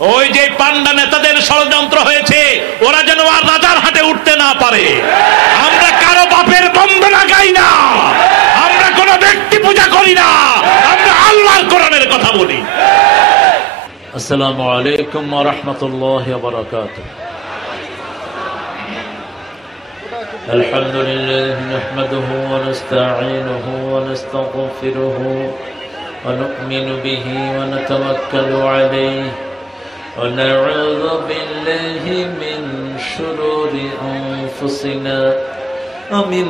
ওই যে পান্ডা নেতাদের ষড়যন্ত্র হয়েছে, ওরা যেন আর রাজার হাটে উঠতে না পারে। আমরা কারো বাপের বন্দনা গাই না, আমরা কোন ব্যক্তি পূজা করি না, আমরা আল্লাহর কোরআনের কথা বলি। আসসালামু আলাইকুম ওয়া রাহমাতুল্লাহি ওয়া বারাকাতুহু। আলহামদুলিল্লাহ নাহমাদুহু ওয়া নাস্তাঈনুহু ওয়া নাস্তাগফিরুহু ওয়া নু'মিনু বিহি ওয়া নাতাওয়াক্কালু আলাইহি ونعوذ بالله من شرور أنفسنا ومن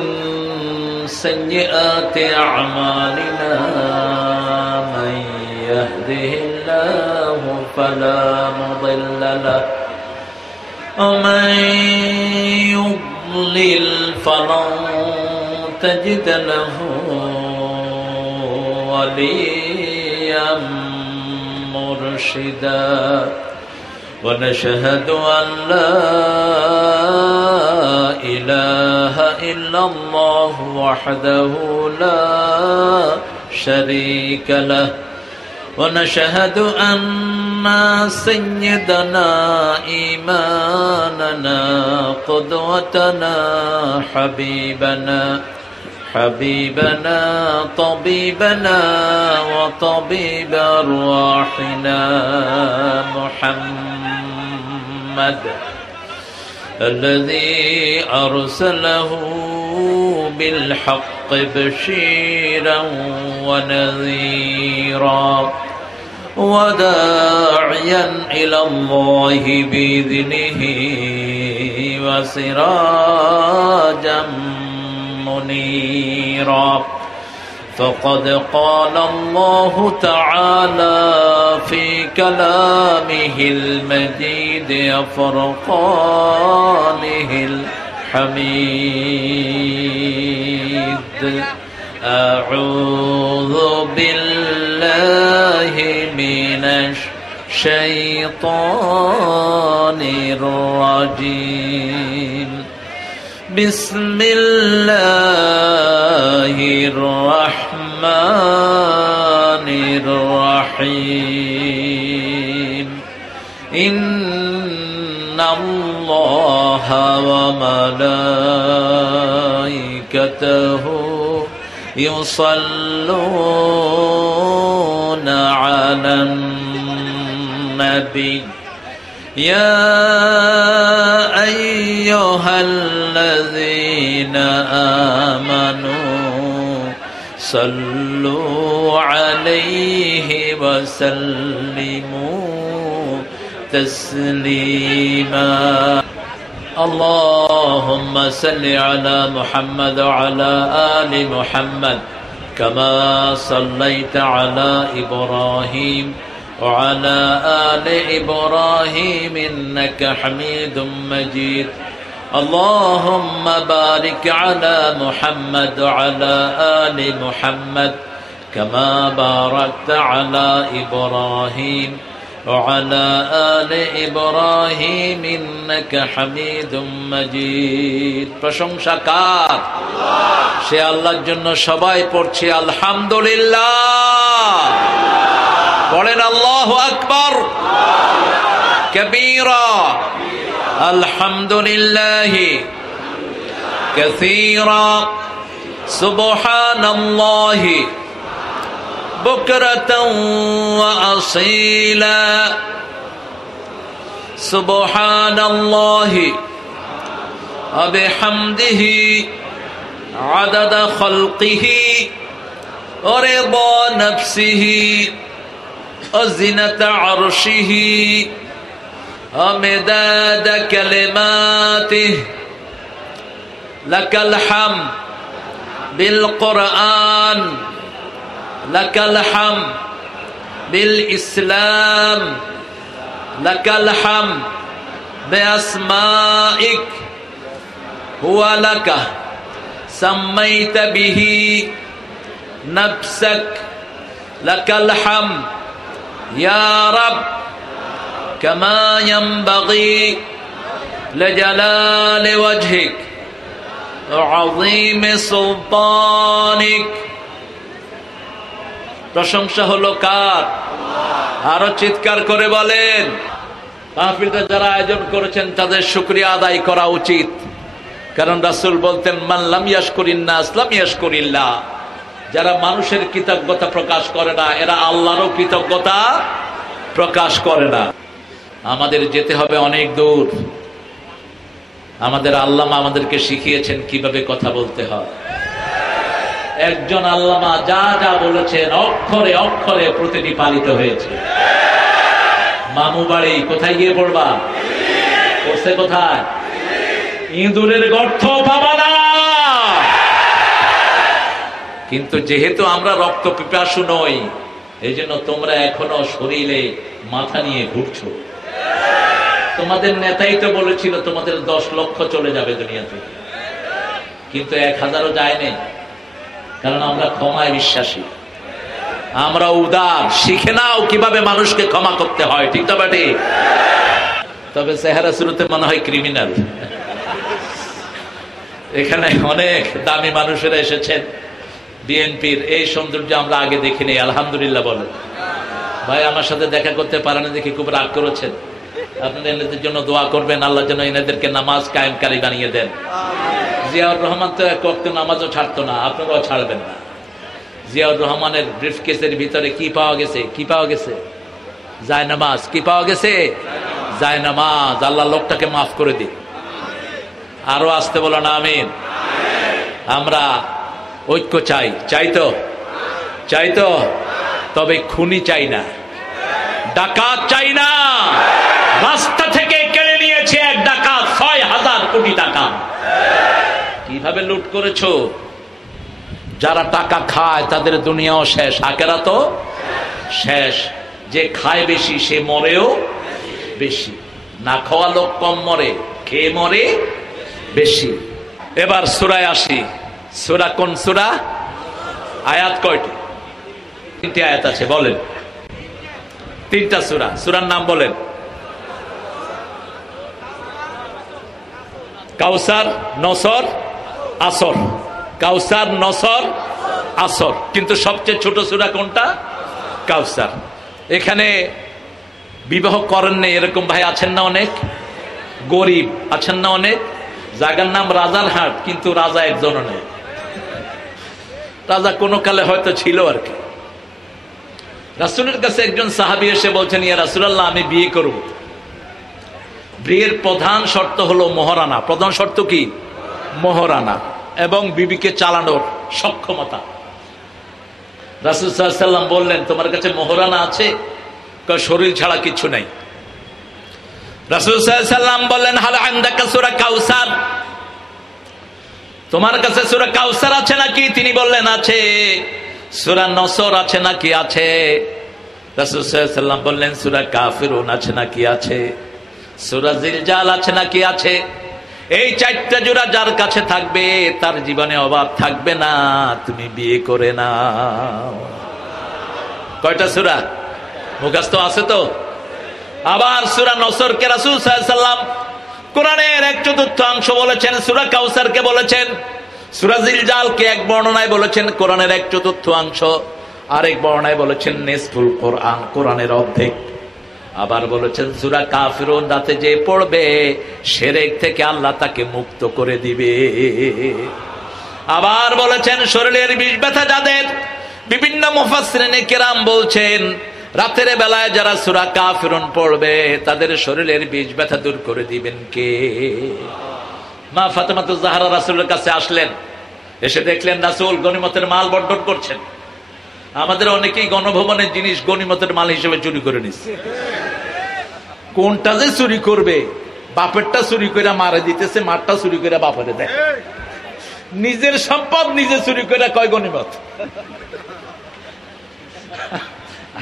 سيئات أعمالنا من يهده الله فلا مضل له ومن يضلل فلن تجد له وليا مرشدا ونشهد أن لا إله إلا الله وحده لا شريك له ونشهد أن سيدنا إمامنا قدوتنا حبيبنا طبيبنا وطبيب أرواحنا محمد الذي أرسله بالحق بشيرا ونذيرا وداعيا إلى الله بإذنه وسراجا منيرا فقد قال الله تعالى في كلامه المجيد وفرقانه الحميد أعوذ بالله من الشيطان الرجيم بسم الله الرحمن الرحيم إن الله وملائكته يصلون على النبي يا أيها الذين آمنوا صلوا عليه وسلموا تسليما اللهم صل على محمد وعلى آل محمد كما صليت على إبراهيم وعلى آل إبراهيم إنك حميد مجيد اللهم بارك على محمد وعلى آل محمد كما باركت على إبراهيم وعلى آل إبراهيم إنك حميد مجيد প্রশংসা কার? সে আল্লাহর জন্য সবাই পড়ছে আলহামদুলিল্লাহ। বলেন আল্লাহু আকবার কবীরা আলহামদুলিল্লাহি কাসীরা সুবহানাল্লাহি বুকরাতাও ওয়া আসীলা সুবহানাল্লাহি ওয়া বিহামদিহি আদাদা খালকিহি ওয়া রিদা নাফসিহি وزنة عرشه ومداد كلماته لك الحمد بالقرآن لك الحمد بالإسلام لك الحمد بأسمائك هو لك سميت به نفسك لك الحمد يا رب كما ينبغي لجلال وجهك وعظيم سلطانك প্রশংসা হলো কার? আরো চিৎকার করে বলেন। মাহফিলটা যারা আয়োজন করেছেন তাদের শুকরিয়া আদায় করা উচিত, কারণ রাসূল বলতেন মান লাম ইয়াশকুরিন নাস লাম ইয়াশকুরিল্লাহ। যারা মানুষের কৃতজ্ঞতা প্রকাশ করে না, এরা আল্লাহরও কৃতজ্ঞতা প্রকাশ করে না। আমাদের যেতে হবে অনেক দূর। আমাদের আল্লামা আমাদেরকে শিখিয়েছেন কিভাবে কথা বলতে হয়। একজন আল্লামা যা যা বলেছেন অক্ষরে অক্ষরে প্রতিটি পালিত হয়েছে। মামু বাড়ি কোথায় গিয়ে পড়বা? পড়ছে কোথায়? ইঁদুরের গর্ত পাবা না। কিন্তু যেহেতু আমরা রক্ত পিপাসু নই, এই জন্য তোমরা এখনো শরীরে মাথা নিয়ে ঘুরছো। তোমাদের নেতাই তো বলেছিল তোমাদের 10 লক্ষ চলে যাবে দুনিয়া থেকে, কিন্তু 1000ও যায়নি, কারণ আমরা ক্ষমায় বিশ্বাসী, আমরা উদার। শিখে নাও কিভাবে মানুষকে ক্ষমা করতে হয়, ঠিক তো বাটি? তবে চেহারা শুরুতে মনে হয় ক্রিমিনাল। এখানে অনেক দামি মানুষেরা এসেছেন বিএনপির, এই সৌন্দর্য আমরা আগে দেখিনি, আলহামদুলিল্লাহ বলেন। ভাই আমার সাথে দেখা করতে পারেন দেখি খুব রাগ করেছেন। আপনারা এনাদের জন্য দোয়া করবেন, আল্লাহ যেন এনাদেরকে নামাজ কায়েমকারী বানিয়ে দেন। জিয়াউর রহমান তো এক ওয়াক্ত নামাজও ছাড়তো না, আপনারাও ছাড়বেন না। জিয়াউর রহমানের ব্রিফকেসের ভিতরে কি পাওয়া গেছে? কি পাওয়া গেছে? জায়নামাজ। কি পাওয়া গেছে? জায়নামাজ। আল্লাহ লোকটাকে মাফ করে দিন। আরো আসতে বলো না আমিন। আমরা ঐক্য চাই, চাই তো? চাই তো? তবে খুনি চাই না, ডাকাত চাই না। রাস্তা থেকে কেড়ে নিয়েছে এক ডাকাত 6000 কোটি টাকা। কিভাবে লুট করেছো? যারা টাকা খায় তাদের দুনিয়াও শেষ, আখিরাতও শেষ। যে খায় বেশি সে মরেও বেশি। না খাওয়া লোক কম মরে, খেয়ে মরে বেশি। এবার সূরায় আসি। সূরা কোন সূরা? আয়াত কয়টি? 3টি আয়াত আছে, বলেন। 3টা সূরা। সূরার নাম বলেন। কাউসার, নসর, আসর। কাউসার, নসর, আসর। কিন্তু সবচেয়ে ছোট সূরা কোনটা? কাউসার। এখানে বিবাহ করেন নেই এরকম ভাই আছেন না অনেক? গরিব আছেন না অনেক? জায়গার নাম রাজারহাট, কিন্তু রাজা একজনও নেই। রাজা কোনো কালে হয়তো ছিল আর কি। রাসূলের কাছে একজন সাহাবী এসে বলছেন, ইয়া রাসূলুল্লাহ আমি বিয়ে করব। বিয়ের প্রধান শর্ত হলো মহারানা। প্রধান শর্ত কি? মহারানা এবং বিবিকে চালানোর সক্ষমতা। রাসূল সাল্লাল্লাহু আলাইহি ওয়াসাল্লাম বললেন, তোমার কাছে মহারানা আছে? শরীর ছাড়া কিছু নাই। রাসূল সাল্লাল্লাহু আলাইহি ওয়াসাল্লাম বললেন, হাল ইনদাকা সূরা কাউসার, তোমার কাছে সূরা কাউসার আছে নাকি? তিনি বললেন আছে। সূরা নসর আছে নাকি? আছে। রাসূল সাল্লাল্লাহু আলাইহি ওয়াসাল্লাম বললেন, সূরা কাফিরুন আছে নাকি? আছে। সূরা জিলজাল আছে নাকি? আছে। এই 4টা জোড়া যার কাছে থাকবে তার জীবনে অভাব থাকবে না, তুমি বিয়ে করে নাও। কয়টা সূরা মুখস্থ আছে তো? আবার সূরা নসর কে রাসূল সাল্লাল্লাহু আলাইহি ওয়াসাল্লাম কোরআনের 1/4 বলেছেন, সূরা কাউসার কে বলেছেন, সূরা জিলজাল কে এক বর্ণনায় বলেছেন কোরআনের 1/4, আরেক বর্ণনায় বলেছেন নিসফুল কোরআন, কোরআনের অর্ধেক। আবার বলেছেন সূরা কাফিরুন রাতে যে পড়বে শিরক থেকে আল্লাহ তাকে মুক্ত করে দিবে। আবার বলেছেন শরীরের বিষ ব্যথা যাদের, বিভিন্ন মুফাসসিরিনে কেরাম বলছেন রাতের বেলায় যারা সূরা কাফিরুন পড়বে তাদের শরীরের বিষ ব্যথা দূর করে দিবেন কে? মা ফাতেমাতুজ জাহরা রাসূলের কাছে আসলেন, এসে দেখলেন রাসূল গনিমতের মাল বন্টন করছেন। আমাদের অনেকেই গণভবনের জিনিস গনিমতের মাল হিসেবে চুরি করে নিচ্ছে। কোনটা যে চুরি করবে? বাপেরটা চুরি করে মারে দিতেছে, মারটা চুরি করে বাপরে দেয়। নিজের সম্পদ নিজে চুরি করে কয় গনিমত।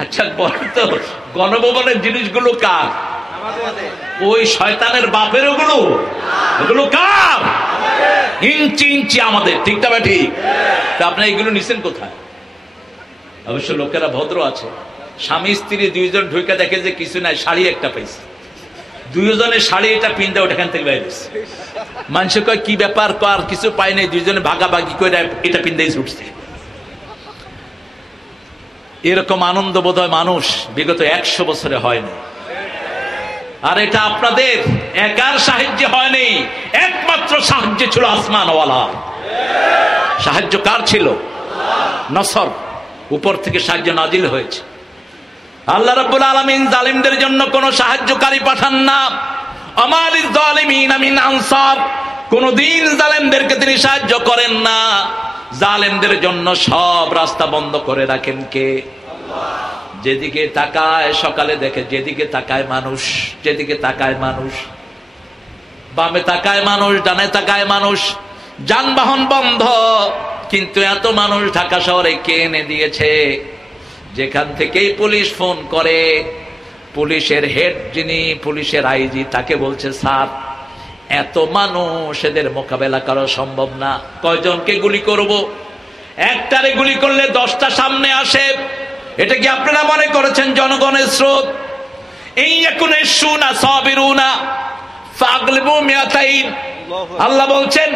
আচ্ছা বলতো গণভবনের জিনিসগুলো কার? ওই শয়তানের বাপের। ওগুলো কার? ইঞ্চি ইঞ্চি আমাদের, ঠিক না ঠিক? তা আপনি এগুলো নিছেন কোথায়? অবশ্য লোকেরা ভদ্র আছে, স্বামী স্ত্রী 2 জন ঢুকে দেখে যে কিছু নাই, শাড়ি একটা পাইছে, 2 জনের শাড়ি এটা পিনতে ওখান থেকে বাইরেছে। মানুষ কয় কি ব্যাপার, আর কিছু পাই নাই, 2 জনে ভাগাভাগি করে এটা পিনতেই ছুটছে। এরকম আনন্দ বোধহয় মানুষ বিগত 100 বছরে হয়নি। আর এটা আপনাদের একার সাহায্যে হয়নি, একমাত্র সাহায্য ছিল আসমানওয়ালা। সাহায্য কার ছিল? নসর, উপর থেকে সাহায্য নাজিল হয়েছে। আল্লাহ রাব্বুল আলামিন জালিমদের জন্য কোন সাহায্যকারী পাঠান না। আমালিজ জালিমিনা মিন আনসার, কোনদিন জালেমদেরকে তিনি সাহায্য করেন না। জালেমদের জন্য সব রাস্তা বন্ধ করে রাখেন কে? যেদিকে তাকায় সকালে দেখে, যেদিকে তাকায় মানুষ, যেদিকে তাকায় মানুষ, বামে তাকায় মানুষ, ডানে তাকায় মানুষ, যানবাহন বন্ধ, কিন্তু এত মানুষ ঢাকা শহরে কে এনে দিয়েছে? যেখান থেকেই পুলিশ ফোন করে, পুলিশের হেড যিনি, পুলিশের আইজি, তাকে বলছে স্যার এত মানুষ, এদের মোকাবেলা করা সম্ভব না, কয়জনকে গুলি করব? একটারে গুলি করলে 10টা সামনে আসে। এটা কি আপনারা মনে করেছেন জনগণের স্রোত? এই একুনে শুনা সাবিরুনা ফাগলিবু মিয়াতাইন। আল্লাহ বলছেন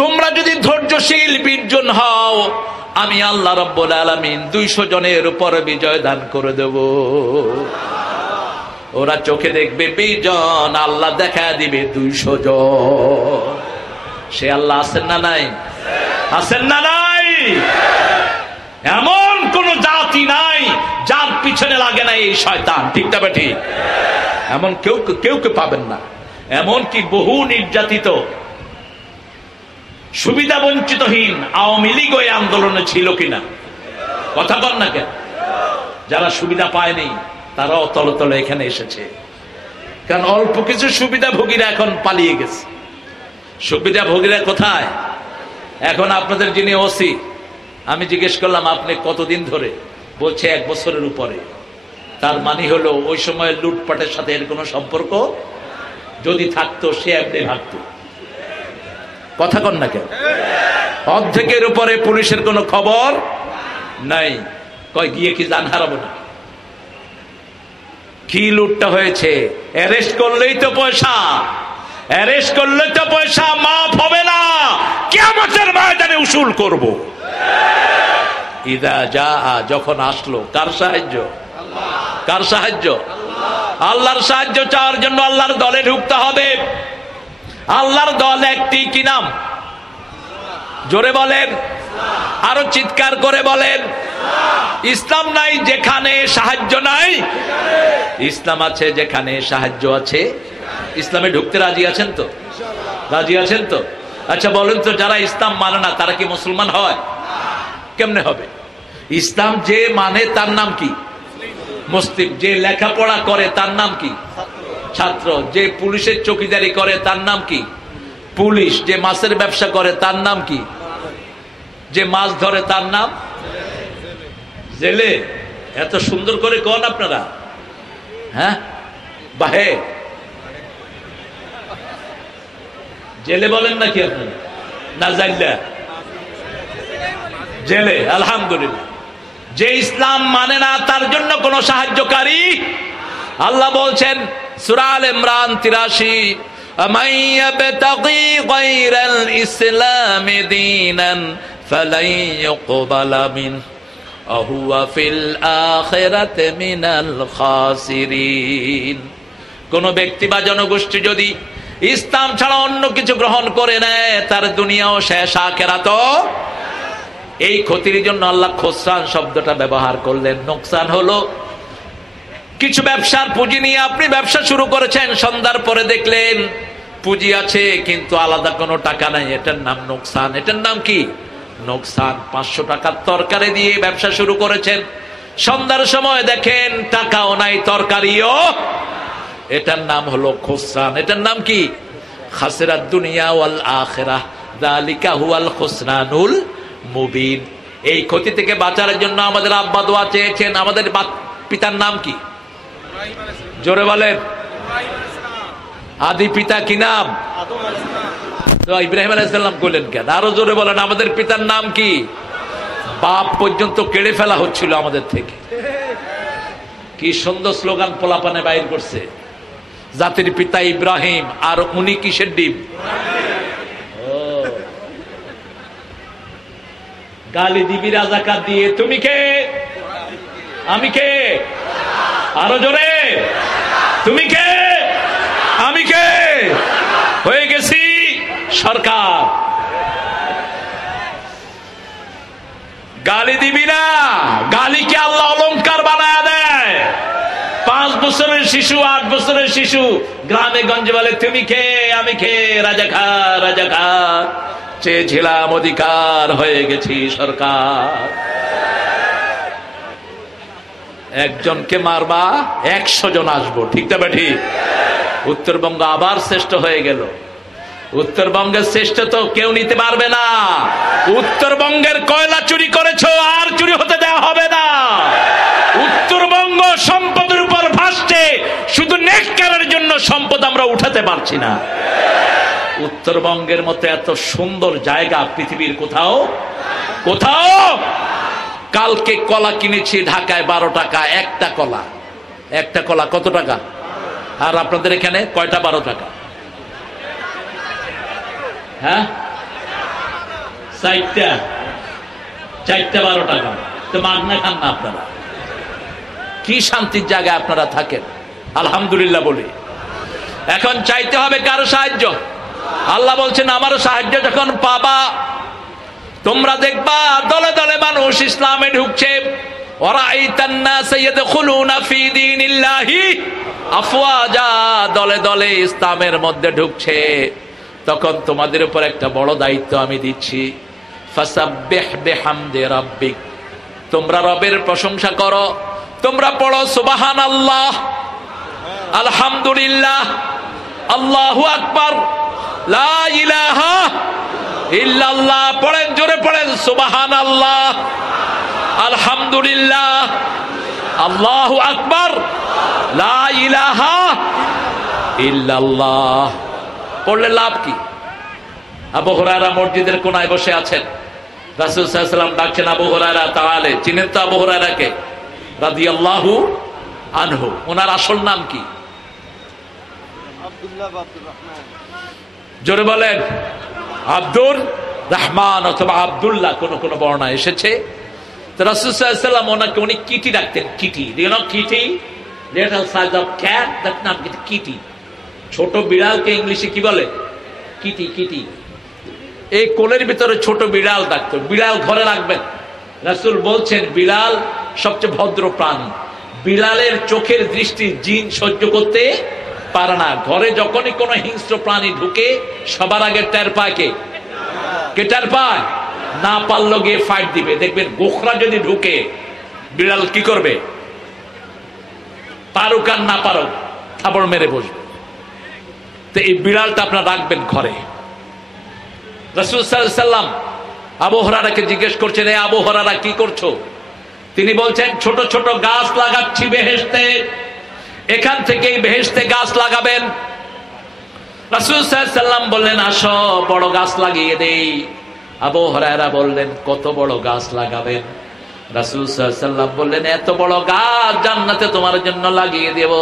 তোমরা যদি ধৈর্যশীল 20 জন হও, আমি আল্লাহ রাব্বুল আলামিন 200 জনের উপর বিজয় দান করে দেব। ওরা চোখে দেখবে 20 জন, আল্লাহ দেখা দিবে 200 জন। সে আল্লাহ আছেন না নাই? আছেন না নাই? এমন কোন জাতি নাই যার পিছনে লাগে না এই শয়তান, ঠিক না ঠিক? এমন কেউ পাবেন না। এমন কি বহু নির্যাতিত, সুবিধা বঞ্চিতহীন আওয়ামী লীগ ওই আন্দোলনে ছিল কিনা? কথা বল না কেন? যারা সুবিধা পায়নি তারাও তলে তলে এখানে এসেছে, কারণ অল্প কিছু সুবিধাভোগীরা এখন পালিয়ে গেছে। সুবিধাভোগীরা কোথায়? এখন আপনাদের যিনি ওসি, আমি জিজ্ঞেস করলাম আপনি কতদিন ধরে? বলছে 1 বছরের উপরে। তার মানে হলো ওই সময় লুটপাটের সাথে এর কোনো সম্পর্ক যদি থাকতো সে এমনি ভাবতো। কথা কন না কেন? অর্ধেকের উপরে পুলিশের কোনো খবর নাই। কয় গিয়ে কি জান হারাবো না? কি লুটটা হয়েছে? অ্যারেস্ট করলেই তো পয়সা, অ্যারেস্ট করলেই তো পয়সা মাফ হবে না, কিয়ামতের ময়দানে উসুল করব। ইদা যা, যখন আসলো, কার সাহায্য? কার সাহায্য? আল্লাহর সাহায্য চাওয়ার জন্য আল্লাহর দলে ঢুকতে হবে। আল্লাহর দল একটি, কি নাম? জোরে বলেন, আরো চিৎকার করে বলেন। ইসলাম নাই যেখানে সাহায্য নাই, ইসলাম আছে যেখানে সাহায্য আছে। ইসলামে ঢুকতে রাজি আছেন তো? রাজি আছেন তো? আচ্ছা বলেন তো, যারা ইসলাম মানে না তারা কি মুসলমান হয়? কেমনে হবে? ইসলাম যে মানে তার নাম কি? মুসলিম। যে লেখাপড়া করে তার নাম কি? ছাত্র। যে পুলিশের চৌকিদারি করে তার নাম কি? পুলিশ। যে মাছের ব্যবসা করে তার নাম কি? যে মাছ ধরে তার নাম জেলে। এত সুন্দর করে কোন আপনারা, হ্যাঁ বাহে জেলে বলেন নাকি আপনারা? না জানলা জেলে। আলহামদুলিল্লাহ। যে ইসলাম মানে না তার জন্য কোন সাহায্যকারী, আল্লাহ বলছেন সূরা আল ইমরান 83, আমান ইয়াবতাগি গায়রাল ইসলামি দীনান ফালাই ইউকবালা মিন ওয়া ফিল আখিরাতি মিনাল খাসিরিন। কোন ব্যক্তি বা জনগোষ্ঠী যদি ইসলাম ছাড়া অন্য কিছু গ্রহণ করে নেয়, তার দুনিয়াও শেষ, আখিরাতও। এই ক্ষতির জন্য আল্লাহ খোসরান শব্দটা ব্যবহার করলেন। নোকসান হলো কিছু ব্যবসার পুঁজি নিয়ে আপনি ব্যবসা শুরু করেছেন, সন্ধ্যার পরে দেখলেন পুঁজি আছে কিন্তু আলাদা কোনো টাকা নাই, এটার নাম নোকসান। এটার নাম কি? নোকসান। 500 টাকার তরকারি দিয়ে ব্যবসা শুরু করেছেন, সন্ধ্যার সময় দেখেন টাকাও নাই, তরকারিও, এটার নাম হলো খোসরান। এটার নাম কি? খাসিরাত দুনিয়া ওয়াল আখিরাহ, যালিকা হুয়াল খুসরানুল মুবিন। এই ক্ষতি থেকে বাঁচার জন্য আমাদের আব্বা দোয়া চেয়েছেন। আমাদের পিতার নাম কি? জোরে বলেন। আদি পিতা কি নাম? ইব্রাহিম আলাইহিস সালাম কইলেন কেন? আরো জোরে বলেন। আমাদের পিতার নাম কি? বাপ পর্যন্ত কেড়ে ফেলা হচ্ছিল আমাদের থেকে। কি সুন্দর স্লোগান পোলাপানে বাইর করছে, জাতির পিতা ইব্রাহিম। আর উনি কিসের ডিম? গালি দিবি রাজাকার দিয়ে, তুমি কে? আমি কে? আরো জোরে, তুমি কে? আমি কে? হয়ে গেছি সরকার। গালি দিবি না, গালিকে আল্লাহ অলংকার বানায় দেয়। 5 বছরের শিশু, 8 বছরের শিশু গ্রামে গঞ্জে বলে তুমি কে? আমি কে? রাজাকার, রাজাকার। চেয়েছিলাম অধিকার, হয়ে গেছি সরকার। একজনকে মারবা 100 জন আসবো, ঠিক না ঠিক? উত্তরবঙ্গ আবার শ্রেষ্ঠ হয়ে গেল। উত্তরবঙ্গের শ্রেষ্ঠ তো কেউ নিতে পারবে না। উত্তরবঙ্গের কয়লা চুরি করেছো, আর চুরি হতে দেওয়া হবে না। উত্তরবঙ্গ সম্পদের উপর ভাসছে, শুধু নেককারের জন্য সম্পদ আমরা উঠাতে পারছি না। উত্তরবঙ্গের মতো এত সুন্দর জায়গা পৃথিবীর কোথাও কোথাও। কালকে কলা কিনেছি ঢাকায় 12 টাকা একটা কলা। একটা কলা কত টাকা? আর আপনাদের এখানে কয়টা 12 টাকা? হ্যাঁ, 4টা 12 টাকা। তো মাগনা খান না আপনারা? কি শান্তির জায়গায় আপনারা থাকেন, আলহামদুলিল্লাহ বলি। এখন চাইতে হবে কারো সাহায্য। আল্লাহ বলছেন আমারও সাহায্য যখন পাবা, তোমরা দেখবা দলে দলে মানুষ ইসলামে ঢুকছে। ওয়ারাইতান নাস ইয়াদখুলুনা ফি দীনিল্লাহি আফওয়াজা, দলে দলে ইসলামের মধ্যে ঢুকছে। তখন তোমাদের উপর একটা বড় দায়িত্ব আমি দিচ্ছি। ফাসাব্বিহ বিহামদি রাব্বিক, তোমরা রবের প্রশংসা করো। তোমরা পড়ো সুবহানাল্লাহ, আলহামদুলিল্লাহ, আল্লাহু আকবার, লা ইলাহা ইল্লাল্লাহ। পড়েন, জোরে পড়েন, সুবহানাল্লাহ, আলহামদুলিল্লাহ, আল্লাহু আকবার, লা ইলাহা ইল্লাল্লাহ। পড়লে লাভ কি? আবু হুরায়রা মসজিদের কোনায় বসে আছেন, রাসূল সাল্লাল্লাহু আলাইহি ওয়াসাল্লাম ডাকছেন আবু হুরায়রা তাআলে। চিনেন তো আবু হুরায়রাকে রাদিয়াল্লাহু আনহু? ওনার আসল নাম কি? জোরে বলেন। আব্দুর রহমান অথবা আব্দুল্লাহ, কোন কোন বর্ণনা এসেছে। তো রাসূল সাল্লাল্লাহু আলাইহি ওয়াসাল্লাম ওনাকে উনি কিটি ডাকতেন। Kitty, you know Kitty, little size of cat, that নাম কিটি। ছোট বিড়ালকে ইংলিশে কি বলে? Kitty, Kitty. এই কোলের ভিতরে ছোট বিড়াল ডাকতো। বিড়াল ঘরে রাখবেন। রাসূল বলছেন বিড়াল সবচেয়ে ভদ্র প্রাণী। বিড়ালের চোখের দৃষ্টি জিন সহ্য করতে পারে না। ঘরে যখনই কোনো হিংস্র প্রাণী ঢুকে সবার আগে টের পায় কে? কে টের পায়? না পারলো গিয়ে ফাইট দিবে। দেখবেন গোখরা যদি ঢুকে বিড়াল কি করবে? পারুক আর না পারুক থাপড় মেরে বসবে। তো এই বিড়ালটা আপনার রাখবেন ঘরে। রাসূল সাল্লাল্লাহু আলাইহি ওয়াসাল্লাম আবু হুরায়রাকে জিজ্ঞেস করছেন, এ আবু হুরায়রা কি করছো? তিনি বলছেন ছোট ছোট গাছ লাগাচ্ছি বেহেশতে, এখান থেকেই বেহেশতে গাছ লাগাবেন। রাসূল সাল্লাল্লাহু আলাইহি ওয়াসাল্লাম বললেন আসো বড় গাছ লাগিয়ে দেই। আবু হুরায়রা বললেন কত বড় গাছ লাগাবেন? রাসূল সাল্লাল্লাহু আলাইহি ওয়াসাল্লাম বললেন এত বড় গাছ জান্নাতে তোমার জন্য লাগিয়ে দেব।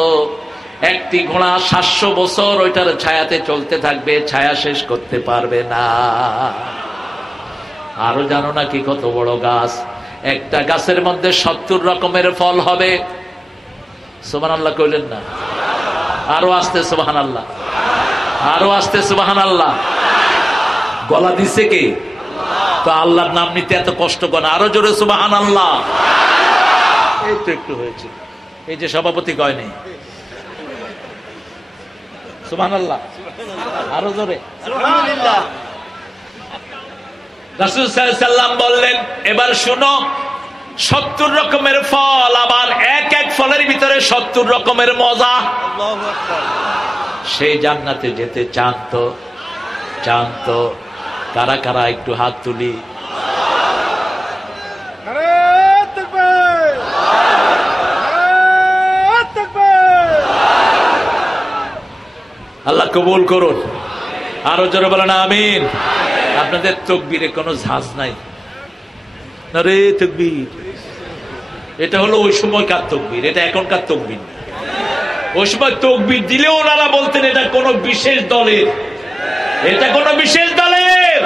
একটি ঘোড়া 700 বছর ওইটার ছায়াতে চলতে থাকবে, ছায়া শেষ করতে পারবে না। আরো জানো না কি কত বড় গাছ? একটা গাছের মধ্যে 70 রকমের ফল হবে। সুবহানাল্লাহ কইলেন না? আরো আস্তে সুবহানাল্লাহ, আরো আস্তে সুবহানাল্লাহ। গলা দিছে কে? তো আল্লাহর নাম নিতে এত কষ্ট করে, আরো জোরে সুবহানাল্লাহ। এই তো একটু হয়েছে, এই যে সভাপতি কয় নেই সুবহানাল্লাহ, আরো জোরে সুবহানাল্লাহ। রাসূল সাল্লাল্লাহু আলাইহি ওয়াসাল্লাম বললেন এবার শুনো, 70 রকমের ফল, আবার এক এক ফলের ভিতরে 70 রকমের মজা। আল্লাহু আকবার। সেই জান্নাতে যেতে চান তো? চান তো? কারা কারা একটু হাত তুলি। আল্লাহ কবুল করুন। আরো জোরে বলেন আমিন। আপনাদের তাকবীরে কোনো ঝাঁজ নাই না রে? তাকবীর এটা হলো ওই সময়কার তাকবীর, এটা এখনকার তাকবীর। ওই সময় তাকবীর দিলেও ওনারা বলতেন এটা কোন বিশেষ দলের, এটা কোন বিশেষ দলের।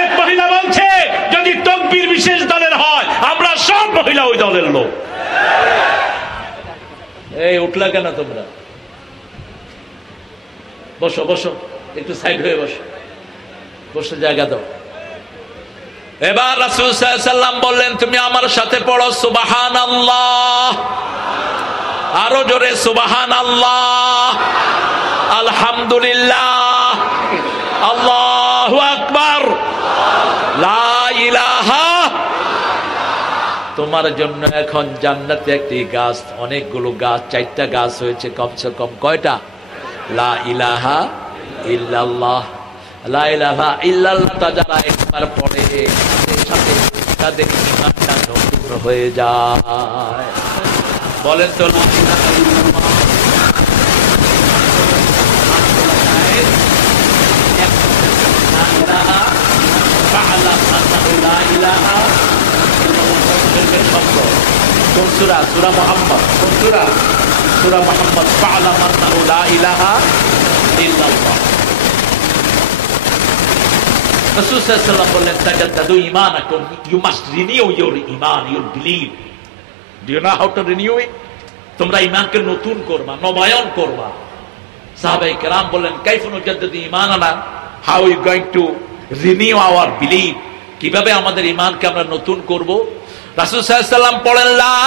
এক মহিলা বলছে যদি তাকবীর বিশেষ দলের হয় আমরা সব মহিলা ওই দলের লোক। এই উঠলা কেন তোমরা? বসো বসো, একটু সাইড হয়ে বসো, বসে জায়গা দাও। এবার রাসূল সাল্লাল্লাহু আলাইহি ওয়াসাল্লাম বললেন, তুমি আমার সাথে পড়ো সুবহানাল্লাহ, আরো জোরে সুবহানাল্লাহ, আলহামদুলিল্লাহ, আল্লাহু আকবার, লা ইলাহা। তোমার জন্য এখন জান্নাতে একটি গাছ, অনেকগুলো গাছ, 4টা গাছ হয়েছে কমসে কম। কয়টা? লা ইলাহা ইল্লাল্লাহ। লা ইলাহা ইল্লাল্লাহ যারা একবার পড়ে সাথে সাথে তাদের ঈমানটা নতুন হয়ে যায়। বলেন তো লা ইলাহা ইল্লাল্লাহ। সূরা মুহাম্মদ, সূরা মুহাম্মদ, ফাআলাম আন্নাহু লা ইলাহা ইল্লাল্লাহ। রাসূল সাল্লাল্লাহু আলাইহি ওয়াসাল্লাম বললেন, তাজাদ্দাদু ঈমানাকুম, you must renew your iman, your belief. Do you know how to renew it? তোমরা ঈমানকে নতুন করবা, নবায়ন করবা। সাহাবায়ে কেরাম বললেন, কাইফা নুজাদ্দিদু ঈমানানা, how are you going to renew our belief? কিভাবে আমাদের ঈমানকে আমরা নতুন করব? রাসূল সাল্লাল্লাহু আলাইহি ওয়াসাল্লাম পড়েন, লা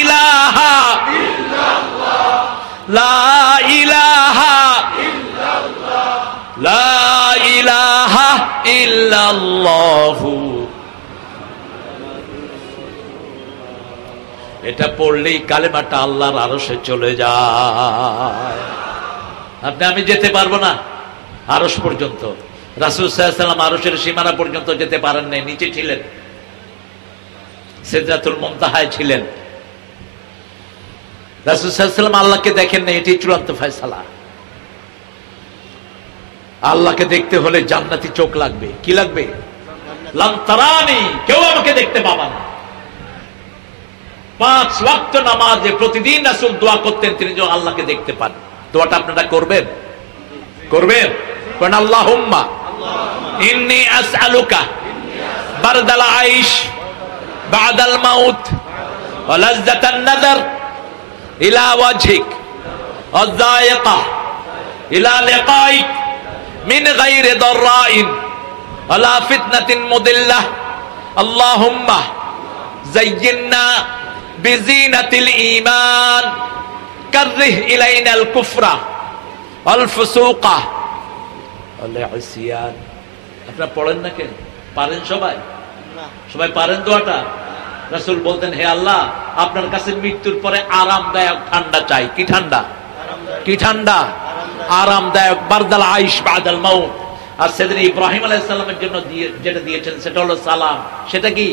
ইলাহা ইল্লাল্লাহ, লা ইলাহা ইল্লাল্লাহ, লা ইলাহা ইল্লাল্লাহ। এটা পড়লেই কালেমাটা আল্লাহর আরশে চলে যায়। আপনি আমি যেতে পারবো না আরশ পর্যন্ত। রাসূল সাল্লাল্লাহু আলাইহি ওয়াসাল্লাম আরশের সীমানা পর্যন্ত যেতে পারেন নাই, নিচে ছিলেন, সিদরাতুল মুনতাহায় ছিলেন। রাসূল সাল্লাল্লাহু আলাইহি ওয়াসাল্লাম আল্লাহকে দেখেন না, এটি চূড়ান্ত ফয়সালা। আল্লাহকে দেখতে হলে জান্নাতি চোখ লাগবে। কি লাগবে? লান তারানি, কেউ আমাকে দেখতে পাবে না। 5 ওয়াক্ত নামাজে প্রতিদিন রাসূল দোয়া করতেন তিনি যেন আল্লাহকে দেখতে পান। দোয়াটা আপনারা করবেন? করবেন? কোন আল্লাহুম্মা ইন্নী আসআলুকা বারদাল আইশ বাদাল মাউত ওয়া লাযযাতান নাযার ইলা ওয়াজহিক ওয়ায-যায়িকা ইলা লিকাইক মিন গায়রি দাররাইন ওয়ালা ফিতনাতিন মুদিল্লাহ। আল্লাহুম্মা যায়্যিননা বিজিনাতিল ঈমান কাররিহ ইলাইনাল কুফরা ওয়াল ফুসুকা ওয়াল ইসয়ান। আপনারা পড়েন না কেন? পারেন সবাই? সবাই পারেন দোয়াটা? রাসূল বলতেন, হে আল্লাহ, আপনার কাছে মৃত্যুর পরে আরামদায়ক ঠান্ডা চাই। কি ঠান্ডা? কি ঠান্ডা? আরামদায়ক, বারদাল আইশ বাদাল মাউত। আর সেদিন ইব্রাহিম আলাইহিস সালামের জন্য যেটা দিয়েছেন সেটা হলো সালাম। সেটা কি?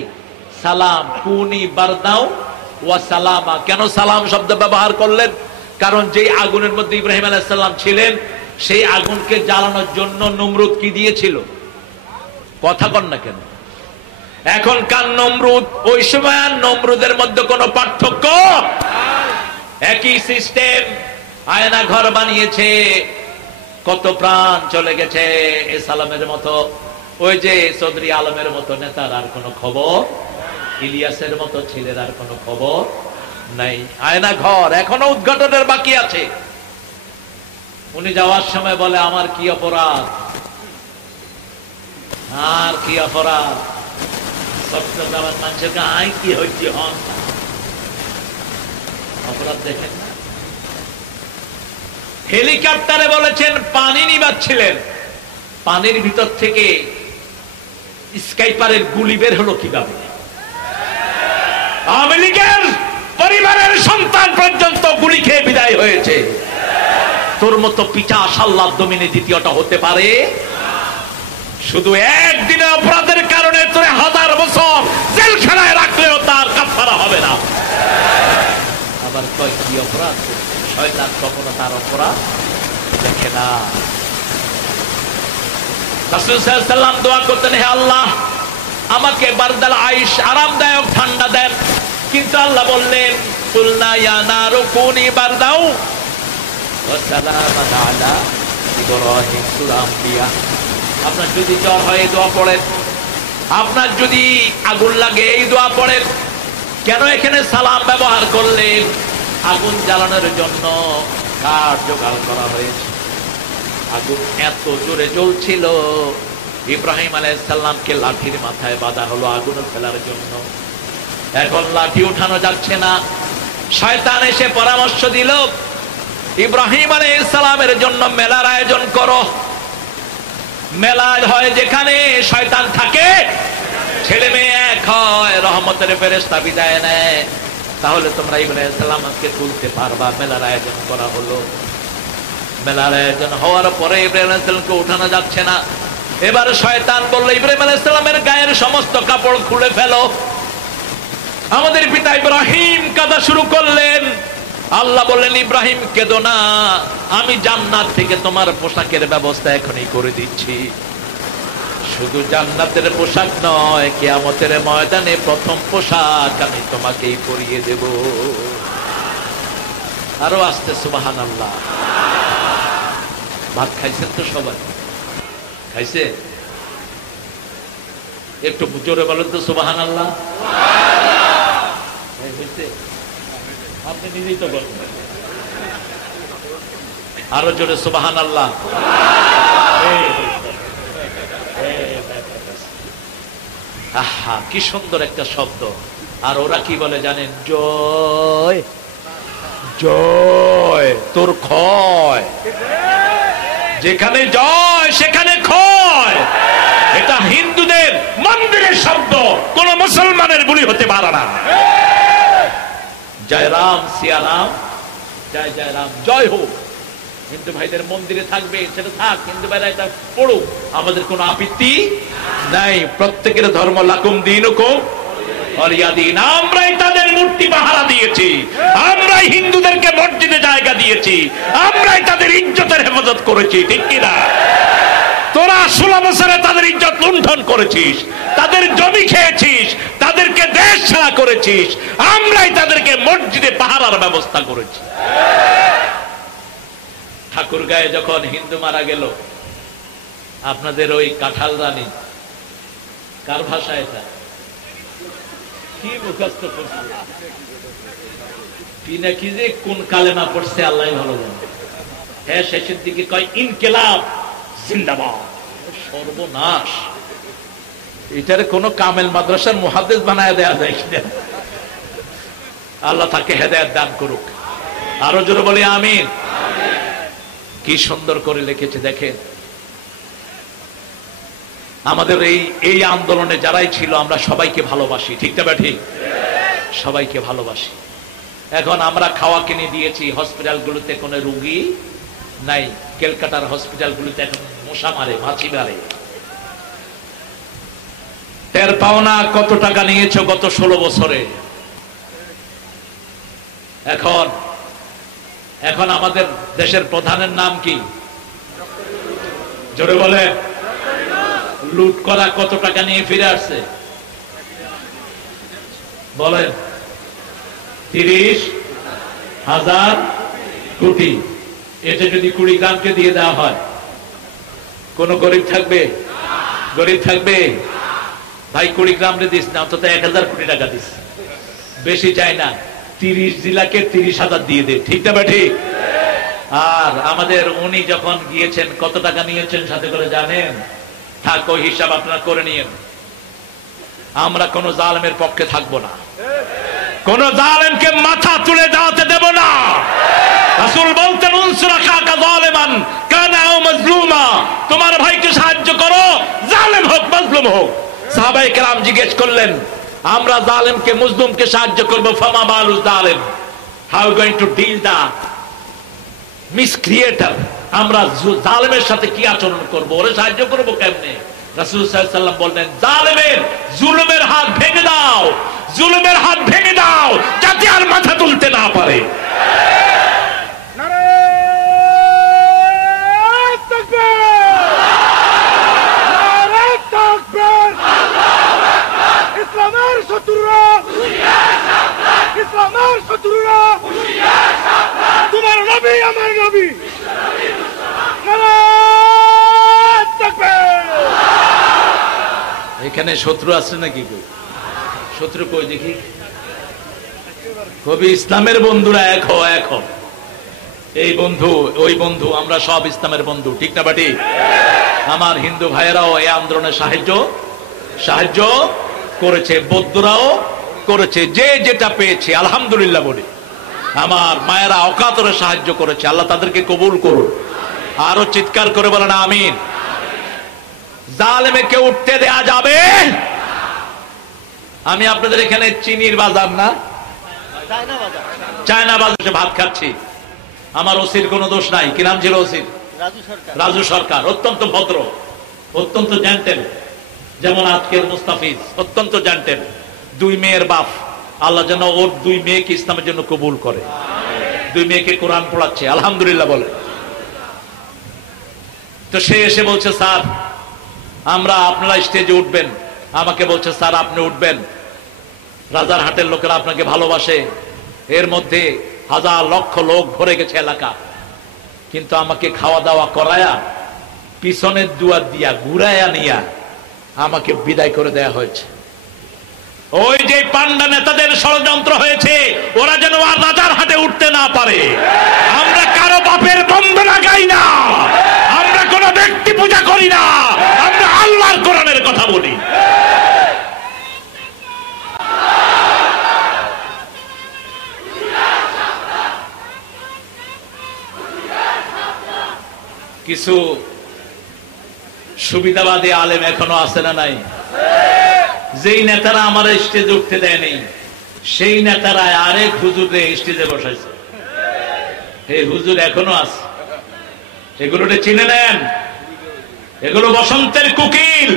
সালাম। কুনি বারদাও ওয়া সালামা। কেন সালাম শব্দ ব্যবহার করলেন? কারণ যেই আগুনের মধ্যে ইব্রাহিম আলাইহিস সালাম ছিলেন সেই আগুনকে জ্বালানোর জন্য নমরুদ কি দিয়েছিল? কথা কন না কেন? এখনকার নমরুদ ওই সময় নমরুদের মধ্যে কোনো পার্থক্য? একই সিস্টেম। আয়না ঘর বানিয়েছে, কত প্রাণ চলে গেছে। এ সালামের মতো, ওই যে চৌধুরী আলমের মতো নেতার আর কোনো খবর, ইলিয়াসের মতো ছেলের আর কোনো খবর নাই। আয়না ঘর এখনো উদ্ঘাটনের বাকি আছে। উনি যাওয়ার সময় বলে, আমার কি অপরাধ, আর কি অপরাধ। সত্যতার মানুষের আই কি হচ্ছে, হন অপরাধ দেখেন না। হেলিকপ্টারে বলেছেন পানি নিবাচ্ছিলেন, পানির ভিতর থেকে স্কাইপারের গুলি বের হলো কিভাবে? আওয়ামী লীগের পরিবারের সন্তান পর্যন্ত গুলি খেয়ে বিদায় হয়েছে। তোর মতো পিচাস আল্লাহর জমিনে দ্বিতীয়টা হতে পারে? শুধু একদিনের অপরাধের কারণে তোরে 1000 বছর জেলখানায় রাখলেও তার কাফারা হবে না। আবার কয় কি অপরাধ? শয়তান কখনো তার অপরাধ দেখে না। রাসূল সাল্লাল্লাহু আলাইহি ওয়াসাল্লাম দোয়া করতেন, হে আল্লাহ, আমাকে বারদাল আইশ আরামদায়ক ঠান্ডা দেন। কিন্তু আল্লাহ বললেন, কুলনা ইয়া নারু কুনি বারদাও ওয়া সালামান আলা ইব্রাহিম। সূরা আম্বিয়া। আপনার যদি জ্বর হয় এই দোয়া পড়েন, আপনার যদি আগুন লাগে এই দোয়া পড়েন, কেন এখানে সালাম ব্যবহার করলেন? আগুন জ্বালানোর জন্য কাঠ জোগাড় করা হয়েছে। আগুন এত জোরে জ্বলছিল, ইব্রাহিম আলাইহিস সালামকে লাঠির মাথায় বাঁধা হলো আগুন ফেলার জন্য। এখন লাঠি উঠানো যাচ্ছে না। শয়তান এসে পরামর্শ দিল, ইব্রাহিম আলাইহিস সালামের জন্য মেলার আয়োজন করো। মেলা হয় যেখানে শয়তান থাকে, ছেলে মেয়ে এক হয়, রহমতের ফেরেশতা বিদায় নেয়, তাহলে তোমরা ইব্রাহিম আলাইহিস সালামকে তুলতে পারবা। মেলার আয়োজন করা হলো। মেলার আয়োজন হওয়ার পরে ইব্রাহিম আলাইহিস সালামকে উঠানো যাচ্ছে না। এবার শয়তান বলল, ইব্রাহিম আলাইহিস সালামের গায়ের সমস্ত কাপড় খুলে ফেলো। আমাদের পিতা ইব্রাহিম কাঁদা শুরু করলেন। আল্লাহ বললেন, ইব্রাহিম কেঁদো না, আমি জান্নাত থেকে তোমার পোশাকের ব্যবস্থা এখনই করে দিচ্ছি। শুধু জান্নাতের পোশাক নয়, কিয়ামতের ময়দানে প্রথম পোশাক আমি তোমাকেই পরিয়ে দেব। আরো আসতে সুবহানাল্লাহ। ভাত খাইছেন তো সবাই? খাইছে? একটু জোরে বলেন তো সুবহানাল্লাহ। আপনি নিজেই তো বলেন, আরো জোরে সুবহানাল্লাহ। আহা, কি সুন্দর একটা শব্দ। আর ওরা কি বলে জানেন? জয় জয় তোর ক্ষয়। যেখানে জয় সেখানে ক্ষয়। এটা হিন্দুদের মন্দিরের শব্দ, কোন মুসলমানের বুলি হতে পারে না। জয় রাম সিয়া রাম, জয় জয় রাম, জয় হোক। হিন্দু ভাইদের মন্দিরে থাকবে, সেটা থাক, হিন্দু ভাইরা এটা পড়ুক, আমাদের কোনো আপত্তি নাই। প্রত্যেকের ধর্ম লাকুম দীনুকুম ওয়ালিয়া দীন। আমরাই তাদের মূর্তি পাহারা দিয়েছি, আমরাই হিন্দুদেরকে মসজিদে জায়গা দিয়েছি, আমরাই তাদের ইজ্জতের হেফাজত করেছি, ঠিক কিনা? তোরা 16 বছরে তাদের ইজ্জত লুণ্ঠন করেছিস, তাদের জমি খেয়েছিস, তাদেরকে দেশ ছাড়া করেছিস, আমরাই তাদেরকে মসজিদে পাহারার ব্যবস্থা করেছি। ঠাকুরগাঁয়ে যখন হিন্দু মারা গেল, আপনাদের ওই কাঁঠাল রানী, কার ভাষা এটা? কি মুখস্থ করছে? পিনাকি যে কোন কালেমা পড়ছে আল্লাহ ভালো জানে। হ্যাঁ, শেষের দিকে কয় ইনকিলাব জিন্দাবাদ। সর্বনাশ! এটার কোন কামেল মাদ্রাসার মুহাদ্দিস বানায় দেয়া যায় কিনা? আল্লাহ তাকে হেদায়েত দান করুক। আরো জোরে বলি আমিন। কি সুন্দর করে লিখেছে দেখেন। আমাদের এই আন্দোলনে যারাই ছিল আমরা সবাইকে ভালোবাসি, ঠিক না ঠিক? সবাইকে ভালোবাসি। এখন আমরা খাওয়া কিনে দিয়েছি, হসপিটালগুলোতে কোনো রোগী নাই। ক্যালকাটার হসপিটালগুলোতে এখন মশা মারে, মাছি মারে। টের পাও না কত টাকা নিয়েছো গত 16 বছরে। এখন আমাদের দেশের প্রধানের নাম কি? জোরে বলে। লুট করা কত টাকা নিয়ে ফিরে আসছে বলেন? 30,000 কোটি। এটা যদি কুড়িগ্রামকে দিয়ে দেওয়া হয়, কোন গরিব থাকবে? গরিব থাকবে? ভাই কুড়িগ্রাম রে দিস না, অন্তত 1000 কোটি টাকা দিস, বেশি চাই না। 30 জেলাকে 30,000 দিয়ে দে, ঠিক না ঠিক? আর আমাদের উনি যখন গিয়েছেন কত টাকা নিয়েছেন সাথে করে জানেন? থাকো, হিসাব আপনারা করে নিয়েন। আমরা কোন জালেমের পক্ষে থাকবো না, কোন জালেমকে মাথা তুলে দাঁড়াতে দেব না। রাসূল বলতেন, উনসুর আখাকা যালিমান কানা আও মাজলুমা, তোমার ভাইকে সাহায্য করো, জালেম হোক মাজলুম হোক। সাহাবায়ে কেরাম জিজ্ঞেস করলেন, আমরা জালেমকে মজলুমকে সাহায্য করব, ফামা বালু জালেম, হাউ গোইং টু ডিল দা মিসক্রিয়েটর, আমরা জালেমের সাথে কি আচরণ করব, ওরে সাহায্য করব কেমনে? রাসূল সাল্লাল্লাহু আলাইহি ওয়াসাল্লাম বললেন, জালেমের জুলুমের হাত ভেঙে দাও, জুলুমের হাত ভেঙে দাও, যাতে আর মাথা তুলতে না পারে। ইসলামের শত্রুরা, ইসলামের শত্রুরা, তোমার নবী আমার নবী, এখানে শত্রু আছে নাকি? শত্রু কই দেখি? কবি ইসলামের বন্ধুরা এক হও, এক হও। এই বন্ধু ওই বন্ধু, আমরা সব ইসলামের বন্ধু, ঠিক না বাটি? আমার হিন্দু ভাইয়েরাও এই আন্দোলনে সাহায্য করেছে, বৌদ্ধরাও করেছে, যে যেটা পেয়েছে আলহামদুলিল্লাহ বলি। আমার মায়েরা অকাতরে সাহায্য করেছে, আল্লাহ তাদেরকে কবুল করুন। আরো চিৎকার করে বলেন আমিন। জালেমকে উঠতে দেয়া যাবে। আমি আপনাদের এখানে চিনির বাজার না, চায়না বাজারে ভাত খাচ্ছি, আমার ওসির কোনো দোষ নাই। কি নাম ছিল ওসির? রাজু সরকার। অত্যন্ত ভদ্র, অত্যন্ত জেন্টেল, যেমন আজকের মুস্তাফিজ অত্যন্ত জেন্টেল। 2 মেয়ের বাপ, আল্লাহ যেন ওর 2 মেয়েকে ইসলামের জন্য কবুল করে। 2 মেয়েকে কোরআন পড়াচ্ছে, আলহামদুলিল্লাহ বলে। তো সে এসে বলছে, স্যার আমরা, আপনারা স্টেজে উঠবেন। আমাকে বলছে, স্যার আপনি উঠবেন, রাজারহাটের লোকেরা আপনাকে ভালোবাসে, এর মধ্যে হাজার লক্ষ লোক ভরে গেছে এলাকা, কিন্তু আমাকে খাওয়া দাওয়া করায়া পিছনের দুয়ার দিয়া ঘুরাইয়া নিয়া আমাকে বিদায় করে দেয়া হয়েছে। ওই যে পান্ডা নেতাদের ষড়যন্ত্র হয়েছে, ওরা যেন আর রাজারহাটে উঠতে না পারে। আমরা কারো বাপের বন্দনা গাই না, আমরা কোনো ব্যক্তি পূজা করি না, আমরা আল্লাহর কোরআনের কথা বলি। কিছু সুবিধাবাদী আলেম এখনো আছে না নাই? যেই নেতারা আমার স্টেজে উঠতে দেয়নি, সেই নেতারা আরেক হুজুরে স্টেজে বসাইছে। এই হুজুর এখনো আছে, এগুলোটা চিনে নেন। এগুলো বসন্তের কুকিল।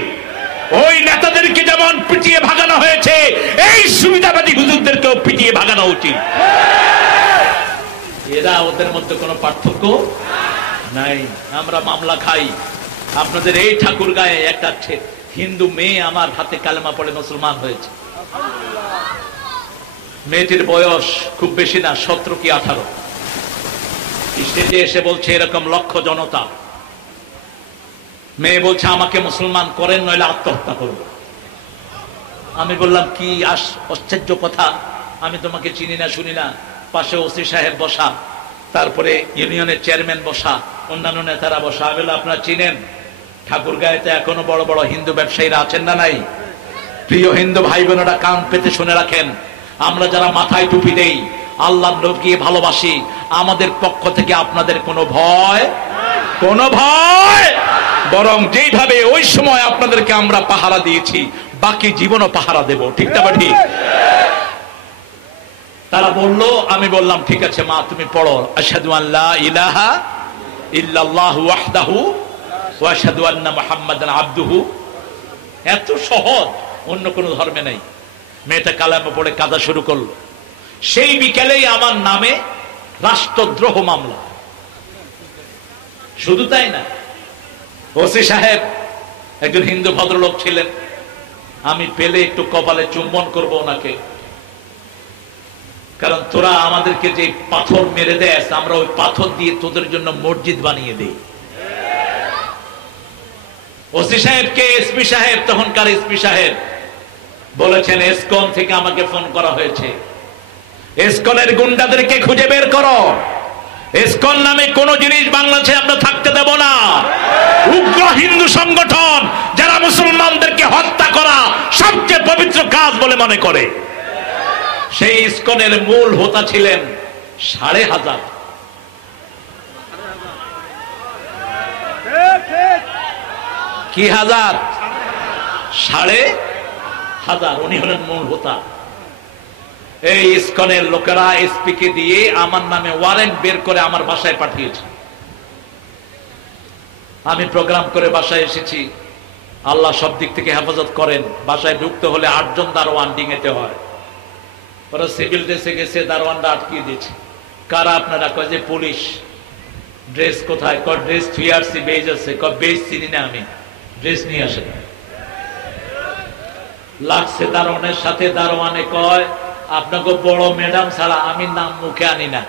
ওই নেতাদেরকে যেমন পিটিয়ে ভাগানো হয়েছে, এই সুবিধাবাদী হুজুরদেরকেও পিটিয়ে ভাগানো উচিত। এরা, ওদের মধ্যে কোনো পার্থক্য নাই। আমরা মামলা খাই। আপনাদের এই ঠাকুর গায়ে একটা হিন্দু মেয়ে আমার হাতে কালেমা পড়ে মুসলমান হয়েছে। মেয়েটির বয়স খুব বেশি না, 17 কি 18। স্টেজে এসে বলছে এরকম লক্ষ জনতা, মেয়ে বলছে আমাকে মুসলমান করেন নইলে আত্মহত্যা করব। আমি বললাম কি আশ্চর্য কথা, আমি তোমাকে চিনি না শুনি না। পাশে ওসি সাহেব বসা, তারপরে ইউনিয়নের চেয়ারম্যান বসা, অন্যান্য নেতারা বসা। আমি বললাম আপনারা চিনেন? ঠাকুর গায়েতে এখনো বড় বড় হিন্দু ব্যবসায়ীরা আছেন না নাই? প্রিয় হিন্দু ভাই বোনেরা কান পেতে শুনে রাখেন, আমরা যারা মাথায় টুপি দেই, আল্লাহর নবীকে ভালোবাসি, আমাদের পক্ষ থেকে আপনাদের কোনো ভয় বরং যেইভাবে ওই সময় আপনাদেরকে আমরা পাহারা দিয়েছি, বাকি জীবনও পাহারা দেব, ঠিক না ঠিক? তারা বলল, আমি বললাম ঠিক আছে মা তুমি পড়ো, আশহাদু আল্লা ইলাহা ইল্লাল্লাহু ওয়াহদাহু ওয়া আশহাদু আন্না মুহাম্মাদান আবদুহু। এত সহজ, অন্য কোনো ধর্মে নেই। মেয়েটা কালেমা পড়ে কাঁদা শুরু করলো। সেই বিকেলেই আমার নামে রাষ্ট্রদ্রোহ মামলা। শুধু তাই না, ওসি সাহেব একজন হিন্দু ভদ্রলোক ছিলেন, আমি পেলে একটু কপালে চুম্বন করব ওনাকে, কারণ তোরা আমাদেরকে যে পাথর মেরে দেয়, আমরা ওই পাথর দিয়ে তোদের জন্য মসজিদ বানিয়ে দেই। ওসি সাহেবকে এসপি সাহেব, তখনকার এসপি সাহেব বলেছেন এসকন থেকে আমাকে ফোন করা হয়েছে, এসকনের গুন্ডাদেরকে খুঁজে বের করো। এসকন নামে কোন জিনিস বাংলাদেশে আমরা থাকতে দেব না। উগ্র হিন্দু সংগঠন যারা মুসলমানদেরকে হত্যা করা সবচেয়ে পবিত্র কাজ বলে মনে করে। সেই ইসকনের মূল হোতা ছিলেন 5,500। কি হাজার? 5,500। উনি হলেন মূল হোতা। এই ইসকনের লোকেরা এসপি কে দিয়ে আমার নামে ওয়ারেন্ট বের করে আমার বাসায় পাঠিয়েছে। আমি প্রোগ্রাম করে বাসায় এসেছি। আল্লাহ সব দিক থেকে হেফাজত করেন। বাসায় ঢুকতে হলে 8 জন দারোয়ান ডিঙেতে হয়। ওরা সিভিল ড্রেসে গেছে, দারোয়ানরা আটকিয়ে দিয়েছে। কারা আপনারা? কয় যে পুলিশ। ড্রেস কোথায়? কয় ড্রেস থুই আসছি, বেজ আছে। কয় বেজ চিনি না আমি, ড্রেস নিয়ে আসে। লাগছে দারোয়ানের সাথে। দারোয়ানে কয় আপনাকে বড় ম্যাডাম ছাড়া আমি নাম মুখে আনি না।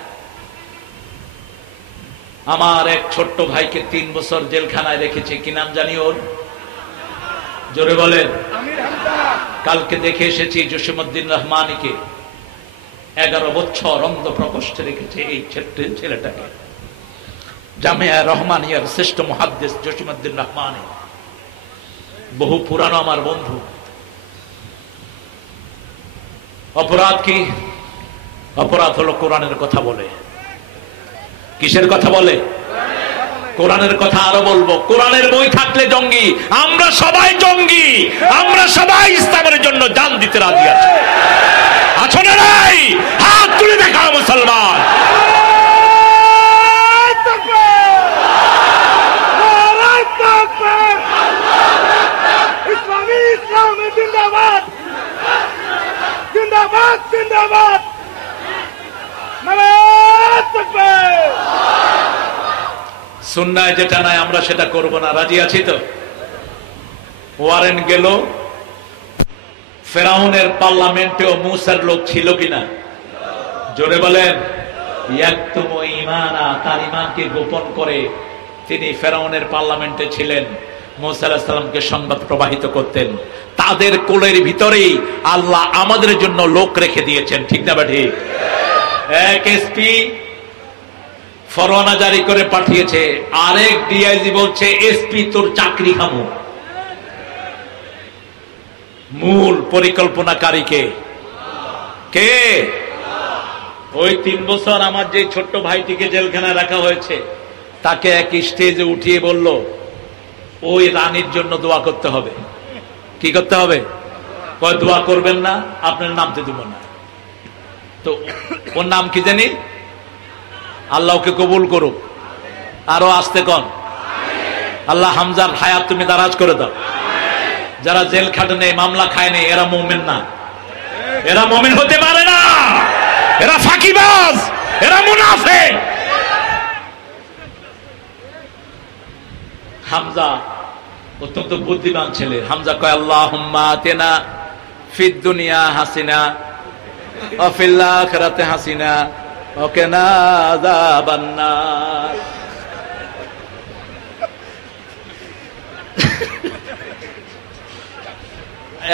আমার এক ছোট্ট ভাইকে 3 বছর জেলখানায় রেখেছে। কি নাম জানি ওর? জোরে বলেন। কালকে দেখে এসেছি জসিমউদ্দিন রহমানীকে। 11 বছর অন্ধ প্রকোষ্ঠে রেখেছে এই ছেলেটাকে। জামিয়া রহমানিয়ার শ্রেষ্ঠ মুহাদ্দিস জসিমউদ্দিন রহমানী, বহু পুরানো আমার বন্ধু। অপরাধ কি? অপরাধ হলো কোরআনের কথা বলে। কিসের কথা বলে? কোরআনের কথা। আরো বলবো, কোরআনের বই থাকলে জঙ্গি। আমরা সবাই জঙ্গি, আমরা সবাই ইসলামের জন্য জান দিতে রাজি আছি। আছো না নাই? হাত তুলে দেখাও মুসলমান। জিন্দাবাদ জিন্দাবাদ জিন্দাবাদ। সুন্নায় যেটা নাই আমরা সেটা করব না, রাজি আছি তো? ওয়ারেন গেল, ফেরাউনের পার্লামেন্টেও মুসার লোক ছিল কিনা? জোরে বলেন। ইয়াকতুমু ঈমানা, তার ঈমানকে গোপন করে তিনি ফেরাউনের পার্লামেন্টে ছিলেন, মুসা আলাইহিস সালামকে সংবাদ প্রবাহিত করতেন। তাদের কোলের ভিতরেই আল্লাহ আমাদের জন্য লোক রেখে দিয়েছেন, ঠিক না ঠিক? এক এসপি ফরমানা জারি করে পাঠিয়েছে, আরেক ডিআইজি বলছে এসপি তোর চাকরি খামু। মূল পরিকল্পনাকারীকে কে? ওই 3 বছর আমার যে ছোট্ট ভাইটিকে জেলখানায় রাখা হয়েছে, তাকে এক স্টেজে উঠিয়ে বলল ওই রানীর জন্য দোয়া করতে হবে। কি করতে হবে? কয় দোয়া করবেন না, আপনার নামতে দেব না। তো ওর নাম কি জানি? আল্লাহকে কবুল করুক। আরো আসতে কন, আল্লাহ হামজার হায়াত তুমি দারাজ করে দাও। যারা জেল খাটে নেই, মামলা খায় নেই, এরা মুমিন না, এরা মুমিন হতে পারে না, এরা ফাঁকিবাজ, এরা মুনাফিক। হামজা অত্যন্ত বুদ্ধিমান ছেলে। হামজা কয় আল্লাহুম্মা আতিনা ফিদ দুনিয়া হাসিনা ওয়া ফিল আখিরাতি হাসিনা ওয়া কিনা আযাবান নার।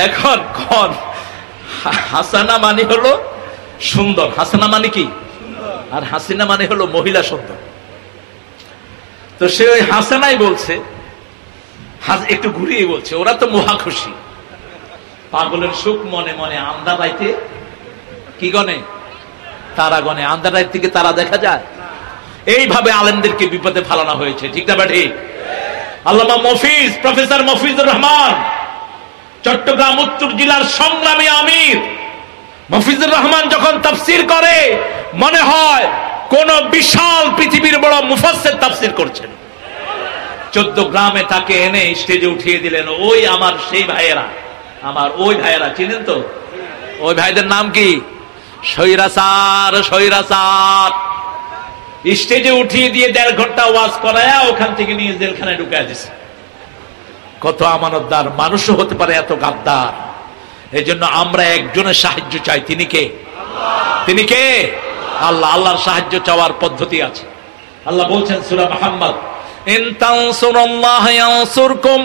এখন কোন হাসানা মানে হলো সুন্দর, হাসানা মানে কি? আর হাসিনা মানে হলো মহিলা সুন্দর। তো সে ওই হাসানাই বলছে, একটু ঘুরিয়ে বলছে, ওরা তো মহা খুশি। পাগলের সুখ মনে মনে, আন্দা রাইতে কি গনে? তারা গনে। আন্দা রাইত থেকে তারা দেখা যায়। এইভাবে আলেমদেরকে বিপদে ফেলানো হয়েছে, ঠিক না ঠিক? আল্লামা মফিজ, প্রফেসর মফিজুর রহমান, চট্টগ্রাম উত্তর জেলার সংগ্রামী আমির মফিজুর রহমান যখন তাফসীর করে, মনে হয় কোন বিশাল পৃথিবীর বড় মুফাসসির তাফসীর করছেন। 14 গ্রামে তাকে এনে স্টেজে উঠিয়ে দিলেন। ওই আমার সেই ভাইয়েরা, আমার ওই ভাইয়েরা, চিনেন তো? ওই ভাইদের নাম কি? সৈরাসার। সৈরাসার স্টেজে উঠিয়ে দিয়ে 1.5 ঘন্টা ওয়াজ করায় ওখান থেকে নিয়ে জেলখানায় ঢুকায় দিছে। কত আমানতদার মানুষও হতে পারে এত গাদ্দার। এই জন্য আমরা একজনের সাহায্য চাই। তিনি কে? তিনি কে? আল্লাহ। আল্লাহর সাহায্য চাওয়ার পদ্ধতি আছে। আল্লাহ বলছেন সূরা মুহাম্মদ, ইন তানসুরুল্লাহ ইয়ানসুরকুম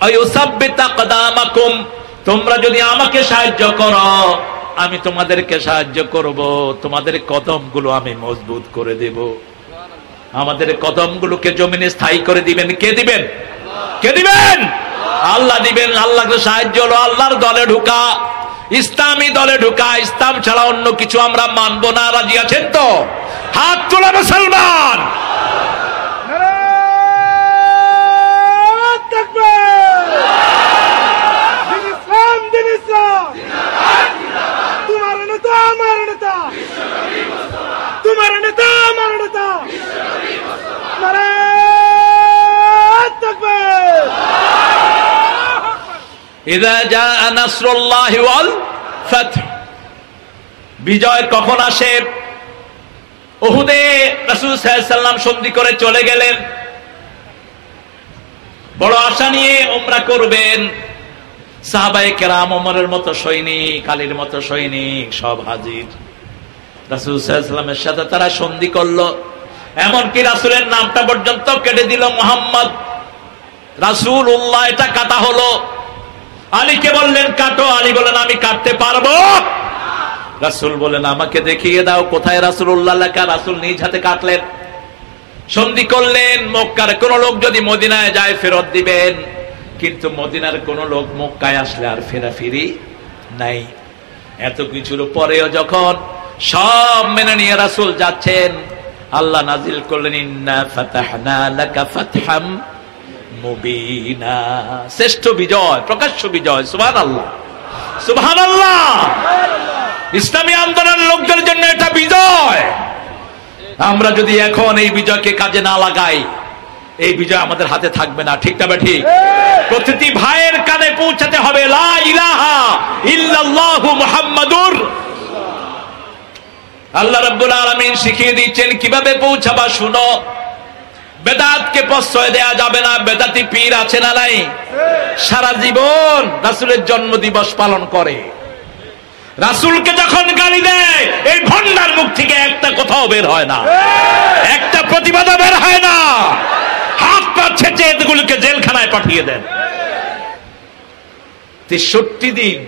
ওয়া ইউসাব্বিত আকদামাকুম, তোমরা যদি আমাকে সাহায্য করো আমি তোমাদেরকে সাহায্য করব, তোমাদের কদমগুলো আমি মজবুত করে দেব। আমাদের কদমগুলোকে জমিনে স্থায়ী করে দিবেন কে? দিবেন কে? দিবেন আল্লাহ দিবেন। আল্লাহকে সাহায্য হলো আল্লাহর দলে ঢুকা, ইসলামী দলে ঢুকা। ইসলাম ছাড়া অন্য কিছু আমরা মানবো না। রাজি আছেন তো? হাত তোলা মুসলমান। तुम्हारा नेता हमारा नेता, तुम्हारा नेता हमारा नेता। ইযা জাআ নাসরুল্লাহি ওয়াল ফাতহ, বিজয় কখন আসে? উহুদে রাসূল সাল্লাল্লাহু আলাইহি ওয়াসাল্লাম সন্ধি করে চলে গেলেন, বড় আশা নিয়ে উমরা করবেন। সাহাবায়ে কেরাম, ওমরের মতো সৈনিক, আলীর মতো সৈনিক সব হাজির। রাসূল সাল্লাল্লাহু আলাইহি ওয়াসাল্লামের সাথে তারা সন্ধি করলো, এমনকি রাসূলের নামটা পর্যন্ত কেটে দিল, মুহাম্মদ রাসূলুল্লাহ। এটা কাটা হলো। আলীকে বললেন কাটো, আলী বললেন আমি কাটতে পারবো। রাসূল বলেন আমাকে দেখিয়ে দাও কোথায় রাসূলুল্লাহ লেখা। রাসূল নিজ হাতে কাটলেন, সন্ধি করলেন মক্কার কোন লোক যদি মদিনায় যায় ফেরত দিবেন, কিন্তু মদিনার কোন লোক মক্কায় আসলে আর ফেরাফিরি নাই। এত কিছুর পরেও যখন সব মেনে নিয়ে রাসূল যাচ্ছেন, আল্লাহ নাজিল করলেন ইন্না ফাতাহনা লাকা ফাতহাম মুবিনা, শ্রেষ্ঠ বিজয়, প্রকাশ্য বিজয়। সুবহানাল্লাহ, সুবহানাল্লাহ। ইসলামী আন্দোলনের লোকদের জন্য এটা বিজয়। আমরা যদি এখন এই বিজয়কে কাজে না লাগাই, এই বিজয় আমাদের হাতে থাকবে না। ঠিক না ঠিক? প্রতিটি ভাইয়ের কানে পৌঁছাতে হবে লা ইলাহা ইল্লাল্লাহু মুহাম্মাদুর। আল্লাহ রাব্বুল আলামিন শিখিয়ে দিচ্ছেন কিভাবে পৌঁছাবা। শুনো, বেদাতকে প্রশ্রয় দেয়া যাবে না। বেদাতি পীর আছে না নাই? সারা জীবন রাসূলের জন্ম দিবস পালন করে, রাসূলকে যখন গালি দেয় এই ভণ্ডার মুখ থেকে একটা কথাও বের হয় না, একটা প্রতিবাদও বের হয় না। হাত পা ছেঁচে এগুলোকে জেলখানায় পাঠিয়ে দেন। 63 দিন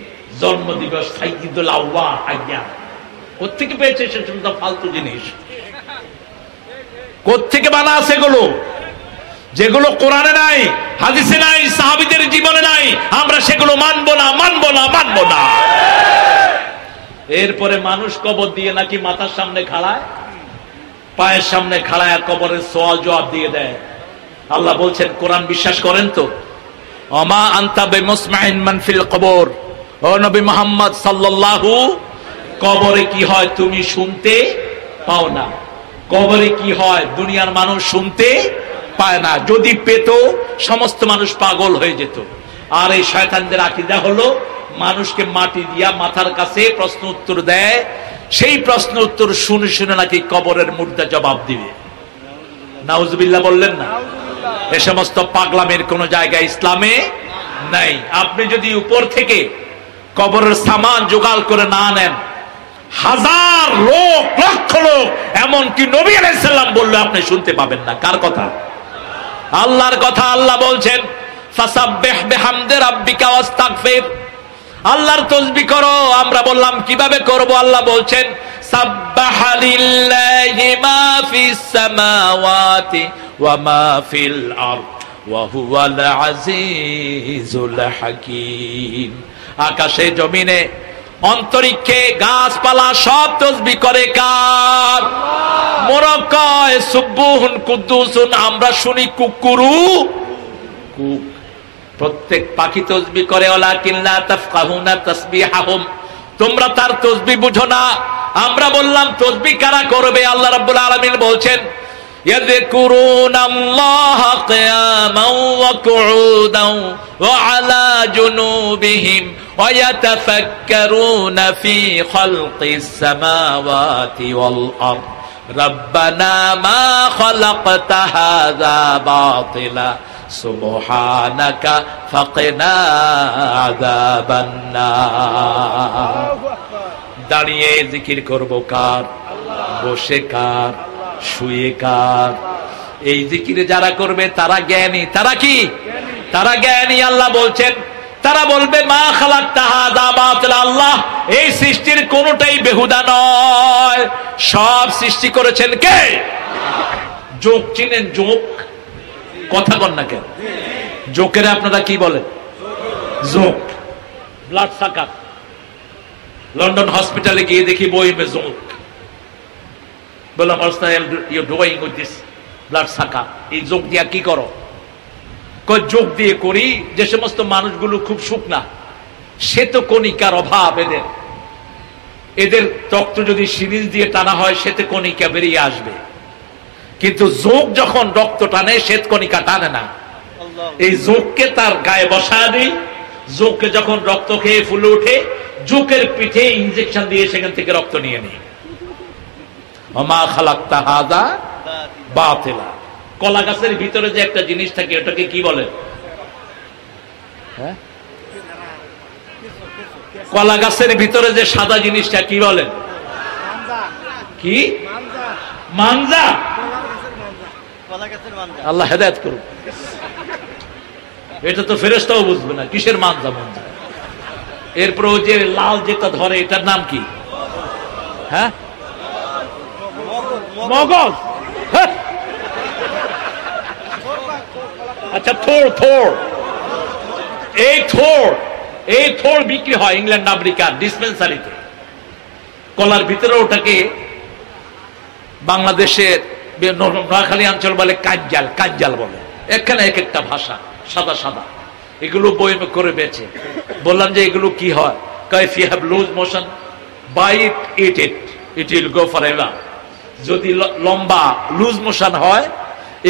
জন্ম দিবস সাইয়্যিদুল আউয়া আইয়া কোত্থেকে পেয়েছে? সে শুধু ফালতু জিনিস কোত্থেকে বানা আছে এগুলো, যেগুলো কোরআনে নাই, হাদিসে নাই, সাহাবীদের জীবনে নাই। আমরা সেগুলো মানবো না, মানবো না, মানবো না। এরপরে মানুষ কবর দিয়ে নাকি মাথার সামনে খাড়ায়, পায়ের সামনে খাড়ায় কবরের সওয়াল জবাব দিয়ে দেয়। আল্লাহ বলছেন কোরআন বিশ্বাস করেন তো? ওমা আনতা বিমুসমাইন মান ফিল কবর। ও নবী মুহাম্মদ সাল্লাল্লাহু, কবরে কি হয় তুমি শুনতে পাও না। কবরে কি হয় দুনিয়ার মানুষ শুনতে পায় না। যদি পেত সমস্ত মানুষ পাগল হয়ে যেত। আর এই শয়তানদের আকীদা হলো মানুষকে মাটি দিয়া মাথার কাছে প্রশ্ন উত্তর দেয়, সেই প্রশ্ন উত্তর শুনে শুনে নাকি কবরের মুর্দা জবাব দিবে। নাউজুবিল্লাহ বললেন না? এ সমস্ত পাগলামের কোন জায়গা ইসলামে নাই। আপনি যদি উপর থেকে কবরের সামান জোগাড় করে না নেন, হাজার লোক, লক্ষ লোক, এমনকি নবী আলাইহিস সালাম বললে আপনি শুনতে পাবেন না। কার কথা? আল্লাহর কথা। আল্লাহ বলছেন ফাসাব্বিহ বিহামদি রাব্বিকা ওয়াস্তাগফির, আল্লাহর তাসবিহ করো। আমরা বললাম কিভাবে করব? আল্লাহ বলছেন সাব্বাহা লিল্লাহি মা ফিস সামাওয়াতি ওয়া মা ফিল আরদ ওয়া হুয়াল আজিজুল হাকীম। আকাশে জমিনে অন্তরিক্ষে গাছপালা সব তাসবিহ করে কার? মোরা কয় সুবহুন কুদ্দুসুন, আমরা শুনি কুকুরু কুক। প্রত্যেক পাখি তাসবিহ করে ওয়ালাকিন লা তাফকাহুনা তাসবিহাহুম, তোমরা তার তাসবিহ বুঝো না। আমরা বললাম তাসবিহ কারা করবে? আল্লাহ রাব্বুল আলামিন বলছেন ইয়াযকুরুনাল্লাহা কিয়ামান ওয়া কুউদান ওয়া আলা জুনুবিহিম ওয়া ইয়াতাফাক্কারুনা ফি খালকিস সামাওয়াতি ওয়াল আরদ রাব্বানা মা খালাকতা হাযা বাতিলা সুবহানাকা ফাকিনা আযাবান নার। দাঁড়িয়ে জিকির করব কার? বসে কার? শুয়ে কার? এই জিকিরে যারা করবে তারা জ্ঞানী। তারা কি? তারা জ্ঞানী। আল্লাহ বলছেন তারা বলবে মা খালাকতা হাযা বাতিলা, আল্লাহ এই সৃষ্টির কোনটাই বেহুদা নয়, সব সৃষ্টি করেছেন কে? যোগ চিনেন? যোগ কথা বল না কেন? জোকের আপনারা কি বলেন? জোক, ব্লাড সাকার। লন্ডন হসপিটালে গিয়ে দেখি বই মে জোক। বললাম you doing with this blood sucker, এই যোগ দিয়া কি করো? যোগ দিয়ে করি যে সমস্ত মানুষগুলো খুব শুকনা, শ্বেত কণিকার অভাব এদের, এদের রক্ত যদি সিরিঞ্জ দিয়ে টানা হয় শ্বেত কণিকা বেরিয়ে আসবে, কিন্তু যোগ যখন রক্ত টানে শ্বেত কণিকা টানে না। এই যোগকে তার গায়ে বসা দিই, যোগকে যখন রক্ত খেয়ে ফুলে ওঠে যোগের পিঠে ইনজেকশন দিয়ে সেখান থেকে রক্ত নিয়ে নেই। ওমা খালাকতা হাযা বাতিলা। কলা গাছের ভিতরে যে একটা জিনিস থাকে ওটাকে কি বলে? কলা গাছের ভিতরে যে সাদা জিনিসটা কি বলেন? কি? মানজা। আল্লাহ হেদায়েত করুন। এটা তো ফেরেশতাও বুঝবে না কিসের মানজা। মানজা এরপর যে লাল যেটা ধরে এটার নাম কি? হ্যাঁ, মগজ। হ্যাঁ। আচ্ছা, থোড় এই থোড় বিক্রি হয় ইংল্যান্ড আমেরিকার ডিসপেন্সারিতে। কলার ভিতরে ওটাকে বাংলাদেশের নোয়াখালী অঞ্চল বলে কাঞ্জাল বলে। এখানে এক একটা ভাষা, সাদা সাদা। এগুলো বইমে করে বেচে। বললাম যে এগুলো কি হয়? if you have loose motion, buy it, eat it, it will go forever. যদি লম্বা লুজ মোশন হয়,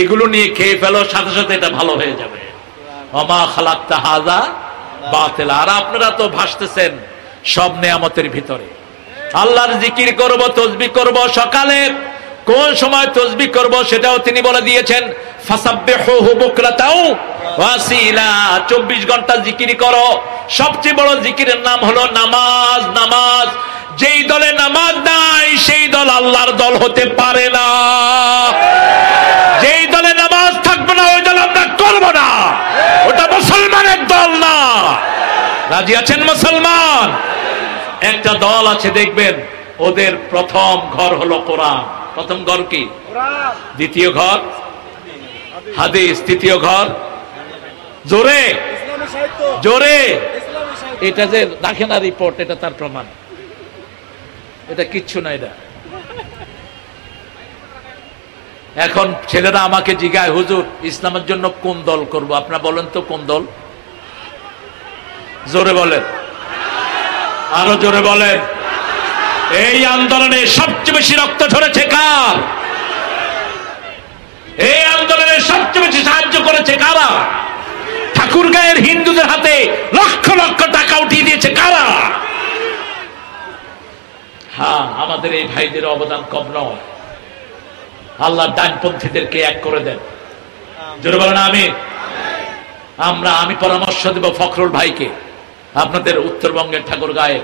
এগুলো নিয়ে খেয়ে ফেলো, সাথে সাথে এটা ভালো হয়ে যাবে। ওমা খালাকতা হাযা বাতিলা। আর আপনারা তো ভাসতেছেন সব নেয়ামতের ভিতরে। আল্লাহর জিকির করব, তাসবিহ করব। সকালে কোন সময় তাসবিহ করব সেটাও তিনি বলে দিয়েছেন, ফাসাব্বিহুহু বুকরাতাও ওয়াসিলা। 24 ঘন্টা জিকির করো। সবচেয়ে বড় জিকিরের নাম হলো নামাজ। নামাজ। যেই দলে নামাজ নাই সেই দল আল্লাহর দল হতে পারে না। যেই দলে নামাজ থাকবে না ওই দল আমরা করব না। ওটা মুসলমানের দল না। রাজি আছেন মুসলমান? একটা দল আছে দেখবেন, ওদের প্রথম ঘর হলো কোরআন। প্রথম ঘর কি? দ্বিতীয় ঘর হাদিস, তৃতীয় ঘর জোরে জোরে। এটা যে রাখে না রিপোর্ট, এটা তার প্রমাণ। এটা কিচ্ছু না। এটা এখন ছেলেরা আমাকে জিজ্ঞায়, হুজুর ইসলামের জন্য কোন দল করব? আপনারা বলেন তো কোন দল? জোরে বলেন, আরো জোরে বলেন। এই আন্দোলনে সবচেয়ে বেশি রক্ত ঝরেছে কার? এই আন্দোলনে সবচেয়ে বেশি সাহায্য করেছে কারা? ঠাকুরগাঁয়ের হিন্দুদের হাতে লক্ষ লক্ষ টাকা উঠিয়ে দিয়েছে কারা? হ্যাঁ, আমাদের এই ভাইদের অবদান কম নয়। আল্লাহ ডানপন্থীদেরকে এক করে দেন। জোরে বলেন আমিন। আমি পরামর্শ দেব ফখরুল ভাইকে, আপনাদের উত্তরবঙ্গের ঠাকুরগাঁয়ে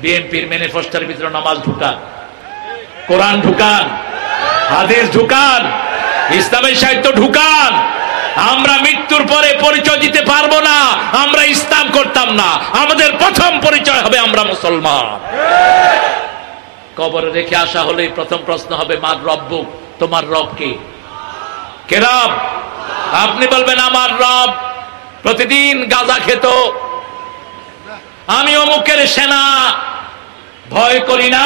বিএনপির ম্যানিফেস্টোর ভিতরে নামাজ ঢুকান, কোরআন ঢুকান, হাদিস ঢুকান, ইসলামের সাহিত্য ঢুকান। আমরা মৃত্যুর পরে পরিচয় দিতে পারবো না আমরা ইসলাম করতাম না। আমাদের প্রথম পরিচয় হবে আমরা মুসলমান। কবরে রেখে আসা হলে প্রথম প্রশ্ন হবে, মার রব্বুক, তোমার রব কে? কে রব? আপনি বলবেন আমার রব প্রতিদিন গাঁজা খেত, আমি অমুকের সেনা, ভয় করি না।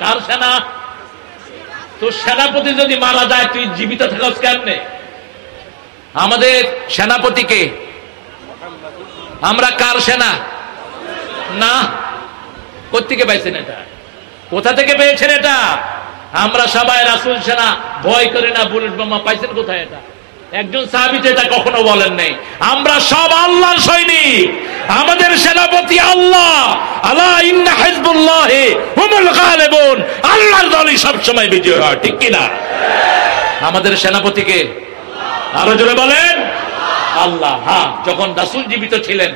কার সেনা? তোর সেনাপতি যদি মারা যায় তুই জীবিত থাকস কেমনে? আমাদের সেনাপতিকে আমরা কার সেনা? না। কোত্থেকে পাইছেন এটা? কোথা থেকে পেয়েছেন এটা? আমরা সবাই রাসূল সেনা, ভয় করি না, বুলেট বোমা। পাইছেন কোথায় এটা? একজন সাহাবী তো এটা কখনো বলেন নাই। আমরা সব আল্লাহর সৈনিক। আমাদের সেনাপতি আল্লাহ। আলা ইন্না হিজবুল্লাহি হুমুল গালিবুন। আল্লাহর দলই সব সময় বিজয় হয়, ঠিক কি না? আমাদের সেনাপতিকে আরো জোরে বলেন আল্লাহ। হ্যাঁ, যখন রাসূল জীবিত ছিলেন,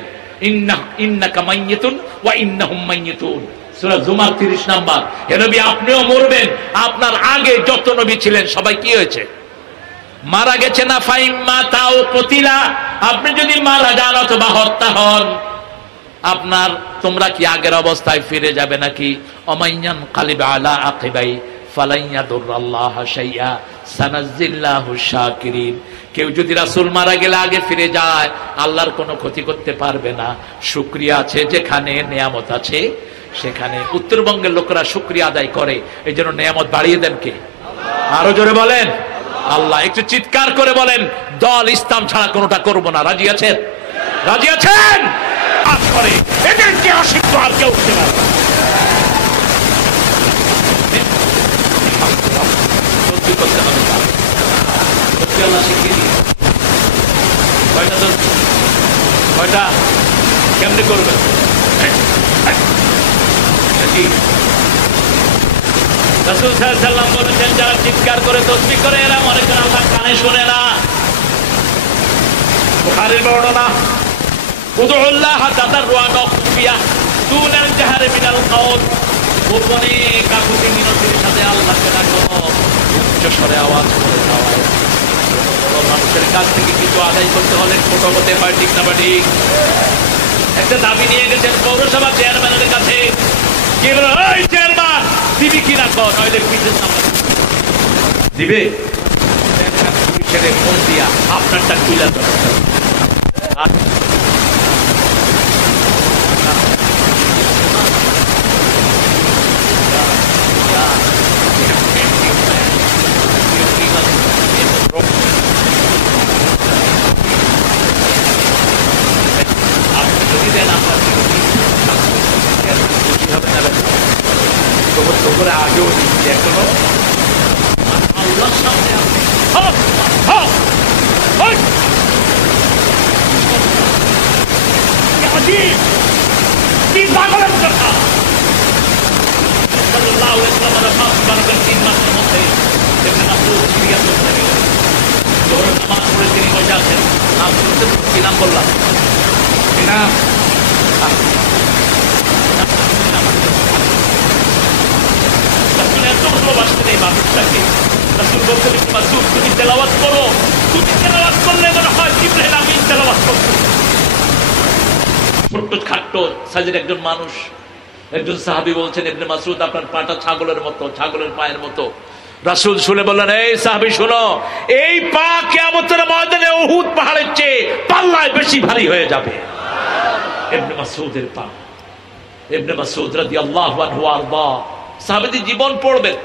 ইন্নাকা মাইয়িতুন ওয়া ইন্নাহুম মাইয়িতুন, সূরা জুমার 30 নাম্বার। হে নবী, আপনিও মরবেন। আপনার আগে যত নবী ছিলেন সবাই কি হয়েছে? মারা গেছে না? ফাইম্মা তাও কতিলা, আপনি যদি মারা যান অথবা হত্যা হন, আপনার তোমরা কি আগের অবস্থায় ফিরে যাবে নাকি? অমাইয়ান কালিব আলা আকিবাই ফালাইয়াদুল্লাহ শাইআ সানাজিল্লাহু শাকিরিন। কেউ যদি রাসূল মারা গেলে আগে ফিরে যায়, আল্লাহর কোনো ক্ষতি করতে পারবে না। শুকরিয়া আছে যেখানে, নেয়ামত আছে সেখানে। উত্তরবঙ্গের লোকেরা শুকরিয়া আদায় করে, এই জন্য নেয়ামত বাড়িয়ে দেন কে? আরো জোরে বলেন আল্লাহ। একটু চিৎকার করে বলেন, দল ইসলাম ছাড়া কোনোটা করব না। রাজি আছেন? রাজি আছেন? আজ করে এদেরকে অসিদ্ধ আর কেউ উঠতে পারবে না। করতে হবে আল্লাহ শিখিয়ে দিয়ে। কয়টা কেমনে করবেন? রাসূল সাল্লাল্লাহু আলাইহি ওয়াসাল্লাম বলেছেন, যারা চিৎকার করে তাসবিহ করে এরা মনে করে আল্লাহ কানে শুনে না। বুখারীর বর্ণনা, উদউল্লাহ তাদাররুআন ওয়া খুফিয়া দুনাল জাহরি মিনাল কাউল। গোপনে কাকুতি মিনতির সাথে আল্লাহকে ডাকো, উচ্চ স্বরে আওয়াজ করে দাওয়ায়। বড় মানুষের কাছ থেকে কিছু আদায় করতে হলে ছোট হতে হয়, ঠিক না ঠিক? একটা দাবি নিয়ে গেছেন পৌরসভা চেয়ারম্যানের কাছে, কে বলে ওই চেয়ারম্যান দিবি কিনা কর, নইলে পিছের নাম্বার দিবে। পুলিশের ফোন দিয়া আপনারটা তুলে দেওয়া। আপনি যদি দেন আপনার করে আগেও দিচ্ছি এখনো আল্লাহর সামনে আপনি কি পাগলের কথা। তিন মাসের মধ্যে নামাজ পড়ে তিনি বসে আছেন। নাম শুনছেন কি নাম বললাম? এত ভালোবাসতেন এই মানুষটাকে। রাসূল বলতেন মাসউদ তুমি তেলাওয়াত করো, তুমি তেলাওয়াত করলে মনে হয় জিবরাইল আমিন তেলাওয়াত করতেন। ছোট্ট খাট্ট সাইজের একজন মানুষ, একজন সাহাবী বলছেন ইবনে মাসউদ আপনার পাটা ছাগলের মতো, ছাগলের পায়ের মতো। রাসূল শুনে বললেন এই সাহাবী শোনো, এই পা কিয়ামতের ময়দানে উহুদ পাহাড়ের চেয়ে পাল্লায় বেশি ভারী হয়ে যাবে। ইবনে মাসউদের পা। ইবনে মাসউদ রাদিয়াল্লাহু আনহু আরদা সাহাবীদের জীবন পড়বেন।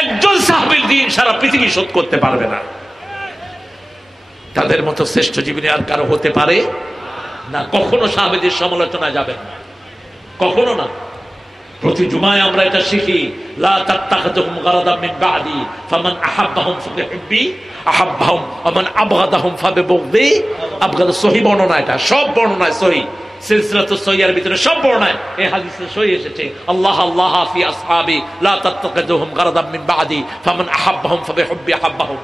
একজন সাহাবীর দিন সারা পৃথিবী শোধ করতে পারবে না। তাদের মতো শ্রেষ্ঠ জীবনী আর কারো হতে পারে না। কখনো সাহাবীদের সমালোচনা যাবেন না, কখনো না। প্রতি জুমায় আমরা এটা শিখি, লা তাত্তাখিযুহুম গারাদাম মিন বা'দি ফামান আহাব্বাহুম ফাবিহুব্বি আহাব্বাহুম ওয়া মান আবগাদাহুম ফাবিবুগদি আবগাদা। সহিহ বর্ণনা, এটা সব বর্ণনায় সহিহ, সিলসিলাতুস সহিহের ভিতরে সব বর্ণনায় এই হাদিসে সহিহ এসেছে। আল্লাহ আল্লাহ ফি আসহাবি লা তাত্তাখিযুহুম গারাদাম মিন বা'দি ফামান আহাব্বাহুম ফাবিহুব্বি আহাব্বাহুম।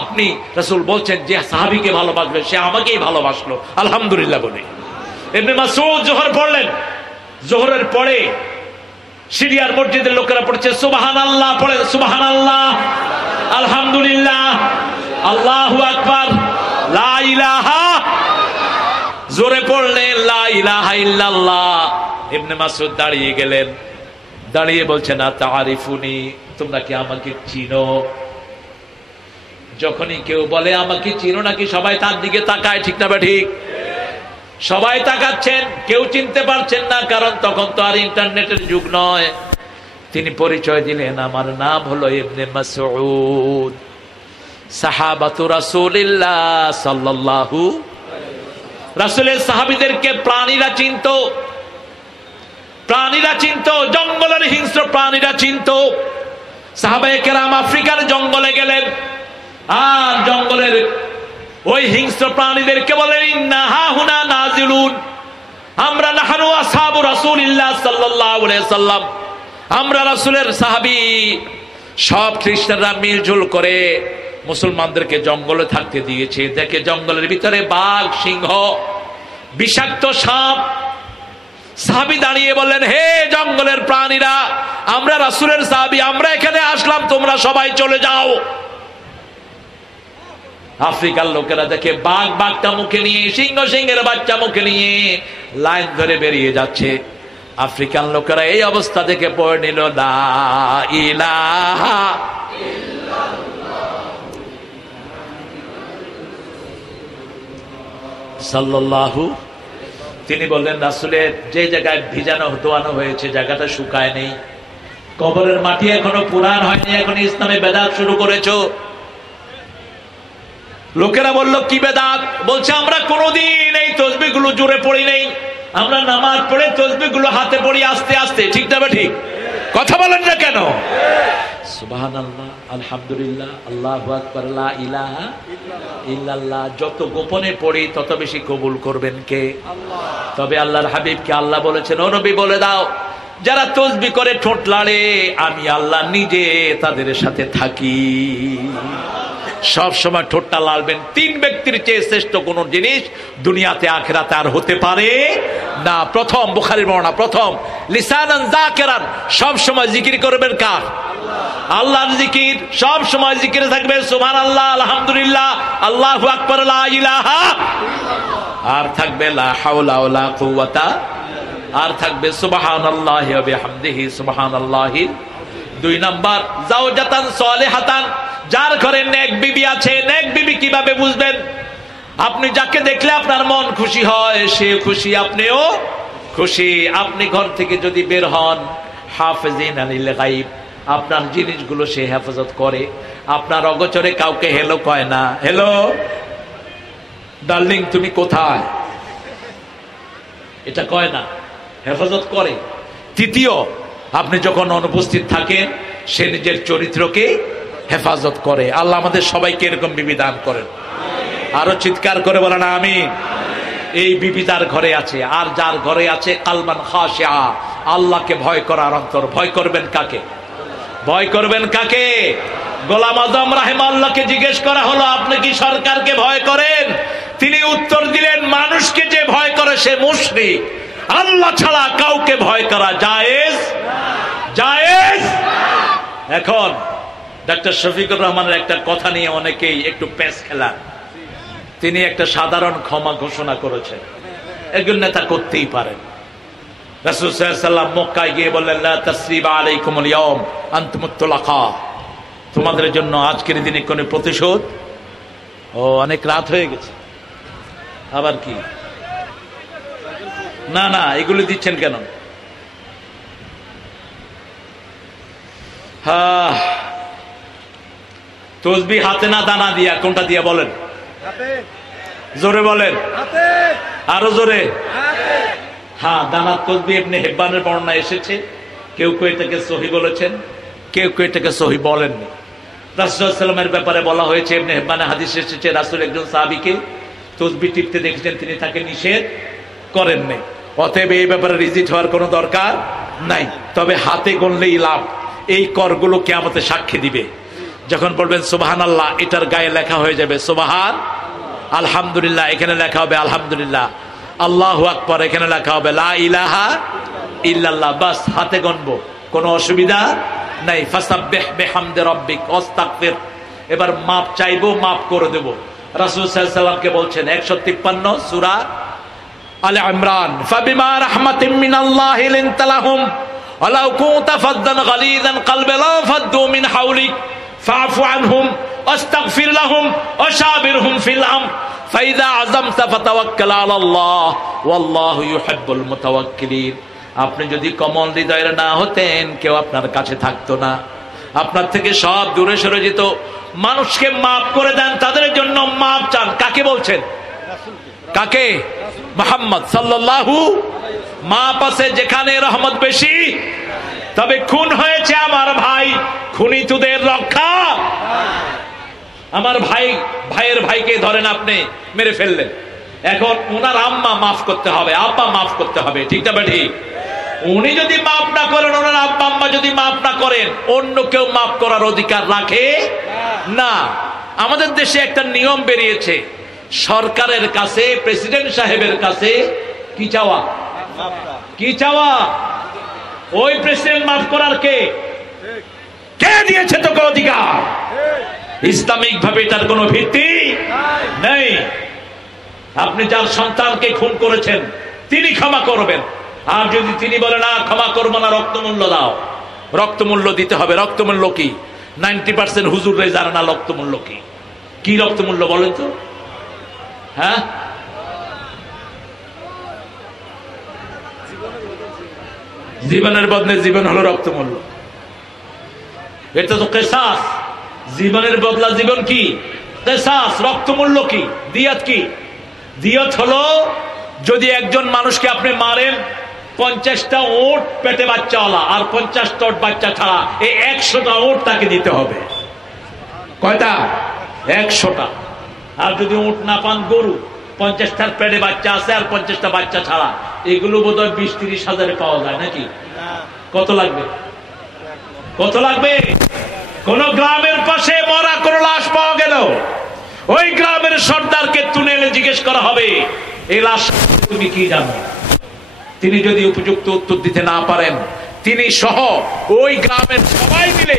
আপনি রাসূল বলছেন যে সাহাবীকে ভালোবাসবে সে আমাকেই ভালোবাসলো, আলহামদুলিল্লাহ বলে। ইবনে মাসউদ যোহর পড়লেন, যোহরের পরে সিরিয়ার মসজিদের লোকেরা পড়ছে সুবহানাল্লাহ, পড়ে সুবহানাল্লাহ, আলহামদুলিল্লাহ, আল্লাহু আকবার, লা ইলাহা, জোরে পড়লেন লা ইলাহা ইল্লাল্লাহ। ইবনে মাসউদ দাঁড়িয়ে গেলেন, দাঁড়িয়ে বলছেন আতারিফুনি, তোমরা কি আমাকে চিনো? যখনই কেউ বলে আমাকে চিনো নাকি সবাই তার দিকে তাকায়, ঠিক না বা ঠিক? সবাই তাকাচ্ছেন, কেউ চিনতে পারছেন না, কারণ তখন তো আর ইন্টারনেটের যুগ নয়। তিনি পরিচয় দিলেন, আমার নাম হলো ইবনে মাসউদ, সাহাবাতু রাসূলিল্লাহ সাল্লাল্লাহু। রাসূলের সাহাবীদেরকে প্রাণীরা চিনতো, প্রাণীরা চিনতো, জঙ্গলের হিংস্র প্রাণীরা চিনতো। সাহাবায়ে কেরাম আফ্রিকার জঙ্গলে গেলেন, আর জঙ্গলের ওই হিংস্র প্রাণীদেরকে বলেন ইন্না হাহুনা নাজিলুন, আমরা নাহনু আসহাবু রাসূলিল্লাহ সাল্লাল্লাহু আলাইহি সাল্লাম, আমরা রাসূলের সাহাবী। সব খ্রিস্টানরা মিলঝুল করে মুসলমানদেরকে জঙ্গলে থাকতে দিয়েছে। দেখে জঙ্গলের ভিতরে বাঘ, সিংহ, বিষাক্ত সাপ। সাহাবী দাঁড়িয়ে বললেন, হে জঙ্গলের প্রাণীরা, আমরা রাসূলের সাহাবী, আমরা এখানে আসলাম, তোমরা সবাই চলে যাও। আফ্রিকার লোকেরা দেখে বাঘ বাঘটা মুখে নিয়ে, সিংহ সিংহের বাচ্চা মুখে নিয়ে লাইন ধরে বেরিয়ে যাচ্ছে। আফ্রিকান লোকেরা এই অবস্থা দেখে পড়ে নিল লা ইলাহা সাল্লাল্লাহু। তিনি বললেন, রাসূলের যে জায়গায় ভিজানো দোয়ানো হয়েছে জায়গাটা শুকায় নেই, কবরের মাটি এখনো পুরান হয়নি, এখন ইসলামে বেদাত শুরু করেছো। লোকেরা বলল কি বেদাত? বলছে আমরা কোনোদিন এই তসবিহ গুলো জোরে পড়ি নেই, আমরা নামাজ পড়ে তসবিহ গুলো হাতে পড়ি আস্তে আস্তে, ঠিক না ঠিক? কথা বলেন না কেন? সুবহানাল্লাহ, আলহামদুলিল্লাহ, আল্লাহু আকবার, লা ইলাহা ইল্লাল্লাহ। যত গোপনে পড়ি তত বেশি কবুল করবেন কে? আল্লাহ। তবে আল্লাহর হাবিবকে আল্লাহ বলেছেন, ও নবী বলে দাও, যারা তসবিহ করে ঠোঁট লাড়ে আমি আল্লাহ নিজে তাদের সাথে থাকি। সব সময় ঠোঁটটা লালবেন। তিন ব্যক্তির চেয়ে শ্রেষ্ঠ কোন জিনিস দুনিয়াতে আখিরাতে আর হতে পারে না। প্রথম, বুখারীর বর্ণনা, প্রথম লিসানান যাকিরান, সব সময় জিকির করবেন কার? আল্লাহর জিকির। সব সময় জিকিরে থাকবে সুবহানাল্লাহ, আলহামদুলিল্লাহ, আল্লাহু আকবার, লা ইলাহা, আর থাকবে লা হাওলা ওয়ালা কুওয়াতা। আর থাকবে সুবহানাল্লাহি ওয়া বিহামদিহি সুবহানাল্লাহি। 2 নাম্বার জাওজাতান সালিহাতান, যার ঘরে নেক বিবি আছে। নেক বিবি কিভাবে বুঝবেন? আপনি যাকে দেখলে আপনার মন খুশি হয়, সে খুশি, আপনিও খুশি। আপনি ঘর থেকে যদি বের হন, হাফেজিন আলিল গায়ব, আপনার জিনিসগুলো সে হেফাজত করে। আপনার অগোচরে কাউকে হেলো কয় না, হেলো ডার্লিং তুমি কোথায়, এটা কয় না, হেফাজত করে। তৃতীয়, আপনি যখন অনুপস্থিত থাকেন, সে নিজের চরিত্রকে হেফাজত করে। আল্লাহ আমাদের সবাইকে এরকম বিবি দান করেন। আরো চিৎকার করে বলেন আমিন। এই বিবি যার ঘরে আছে, আর যার ঘরে আছে কালবান খাশিআ, আল্লাহকে ভয় করার অন্তর। ভয় করবেন কাকে? ভয় করবেন কাকে? গোলাম আযম রাহিমাহুল্লাহকে জিজ্ঞেস করা হলো, আপনি কি সরকারকে ভয় করেন? তিনি উত্তর দিলেন, মানুষকে যে ভয় করে সে মুশরিক, আল্লাহ ছাড়া কাউকে ভয় করা জায়েজ জায়েজ। এখন ডক্টর শফিকুর রহমানের একটা কথা নিয়ে অনেকেই একটু প্যাঁচ খেলা। তিনি একটা সাধারণ ক্ষমা ঘোষণা করেছেন, একজন নেতা করতেই পারেন। রাসূল সাল্লাল্লাহু আলাইহি ওয়াসাল্লাম মক্কায় গিয়ে বললেন, লা তাসরিবা আলাইকুমুল ইয়াওম আনতুমুত তুলাকা, তোমাদের জন্য আজকের দিনে কোনো প্রতিশোধ। ও অনেক রাত হয়ে গেছে, আবার কি? না না, এগুলো দিচ্ছেন কেন? হ্যাঁ, তসবিহ হাতে না দানা দিয়া? কোনটা দিয়া বলেন? জোরে বলেন, আরো জোরে। হ্যাঁ, দানাত তসবিহ ইবনে হিব্বানের বর্ণনা এসেছে। কেউ কেউ এটাকে সহিহ বলেছেন, কেউ কেউ এটাকে সহিহ বলেননি। রাসূল সাল্লাল্লাহু আলাইহি ওয়াসাল্লামের ব্যাপারে বলা হয়েছে, ইবনে হিব্বানে হাদিস এসেছে, রাসূল একজন সাহাবীকে তসবিহ টিপতে দেখেছেন, তিনি তাকে নিষেধ করেননি। অতএব এই ব্যাপারে রিজিট হওয়ার কোনো দরকার নাই। তবে হাতে গণলেই লাভ। এই করগুলো কিয়ামতে সাক্ষী দিবে। যখন বলবেন সুবহানাল্লাহ, এটার গায়ে লেখা হয়ে যাবে সুবহান, আলহামদুলিল্লাহ এখানে লেখা হবে আলহামদুলিল্লাহ, আল্লাহু আকবার এখানে লেখা হবে লা ইলাহা ইল্লাল্লাহ। বাস হাতে গণবো, কোনো অসুবিধা নাই। ফাসাব্বিহ বিহামদি রাব্বিক ওয়াস্তাগফির। এবার মাপ চাইবো, মাপ করে দেব। রাসূল সাল্লাল্লাহু আলাইহি ওয়াসাল্লামকে বলছেন 153 সূরা আলে ইমরান, ফাবিমা রাহমাতিন মিনাল্লাহি লিনতা লাহুম ওয়ালাউ কুনতা ফাদ্দান গালিযান কলবি লাফাদ্দু মিন হাওলিক ফাআফু আনহুম ওয়াস্তাগফির লাহুম ওয়াশাবিরহুম ফিল আমর ফাইযা আযামতা ফাতাওয়াক্কাল আলাল্লাহ ওয়াল্লাহু ইউহিব্বুল মুতাওয়াক্কিলিন। আপনি যদি কোমল হৃদয়ের না হতেন, কেউ আপনার কাছে থাকতো না, আপনার থেকে সব দূরে সরে যেত। মানুষকে মাফ করে দেন, তাদের জন্য মাফ চান। কাকে বলছেন? কাকে? মুহাম্মদ সাল্লাল্লাহু। মাপ আছে যেখানে রহমত বেশি। তবে খুন হয়েছে আমার ভাই, খুনি তোদের রক্ষা। আমার ভাই, ভাইয়ের ভাইকে ধরেন আপনি মেরে ফেললেন, এখন ওনার আম্মা মাফ করতে হবে, আব্বা মাফ করতে হবে, ঠিক না ঠিক? উনি যদি মাফ না করেন, ওনার আব্বা আম্মা যদি মাফ না করেন, অন্য কেউ মাফ করার অধিকার রাখে না। আমাদের দেশে একটা নিয়ম বেরিয়েছে, সরকারের কাছে, প্রেসিডেন্ট সাহেবের কাছে কি চাওয়া? কি চাওয়া? ওই প্রেসিডেন্ট মাফ করার কে দিয়েছে তোকে অধিকার? ইসলামিক ভাবে এটার কোনো ভিত্তি নেই। আপনি যার সন্তানকে খুন করেছেন, তিনি ক্ষমা করবেন। আর যদি তিনি বলে না ক্ষমা করবো না, রক্তমূল্য দাও, রক্তমূল্য দিতে হবে। রক্তমূল্য কি? 90% হুজুররা জানে না রক্তমূল্য কি। কি রক্তমূল্য বলেন তো? হ্যাঁ, জীবনের বদলে জীবন হলো রক্তমূল্য। এটা তো কিসাস। জীবনের বদলা জীবন কি? কিসাস। রক্তমূল্য কি? দিয়াত কি? দিয়াত হলো, যদি একজন মানুষকে আপনি মারেন, 50টা ওট পেটে বাচ্চাওয়ালা আর 50টা ওট বাচ্চা ছাড়া, এই 100টা ওট তাকে দিতে হবে। কয়টা? 100টা। আর যদি উট না পান, গরু, 50টার পেটে বাচ্চা আছে আর 50টা বাচ্চা ছাড়া, এগুলো বোধহয় 20-30 হাজারে পাওয়া যায় নাকি? কত লাগবে? কত লাগবে? কোন গ্রামের পাশে মরা কোন লাশ পাওয়া গেল, ওই গ্রামের সর্দারকে তুলে এনে জিজ্ঞেস করা হবে, এই লাশ তুমি কি জানো? তিনি যদি উপযুক্ত উত্তর দিতে না পারেন, তিনি সহ ওই গ্রামের সবাই মিলে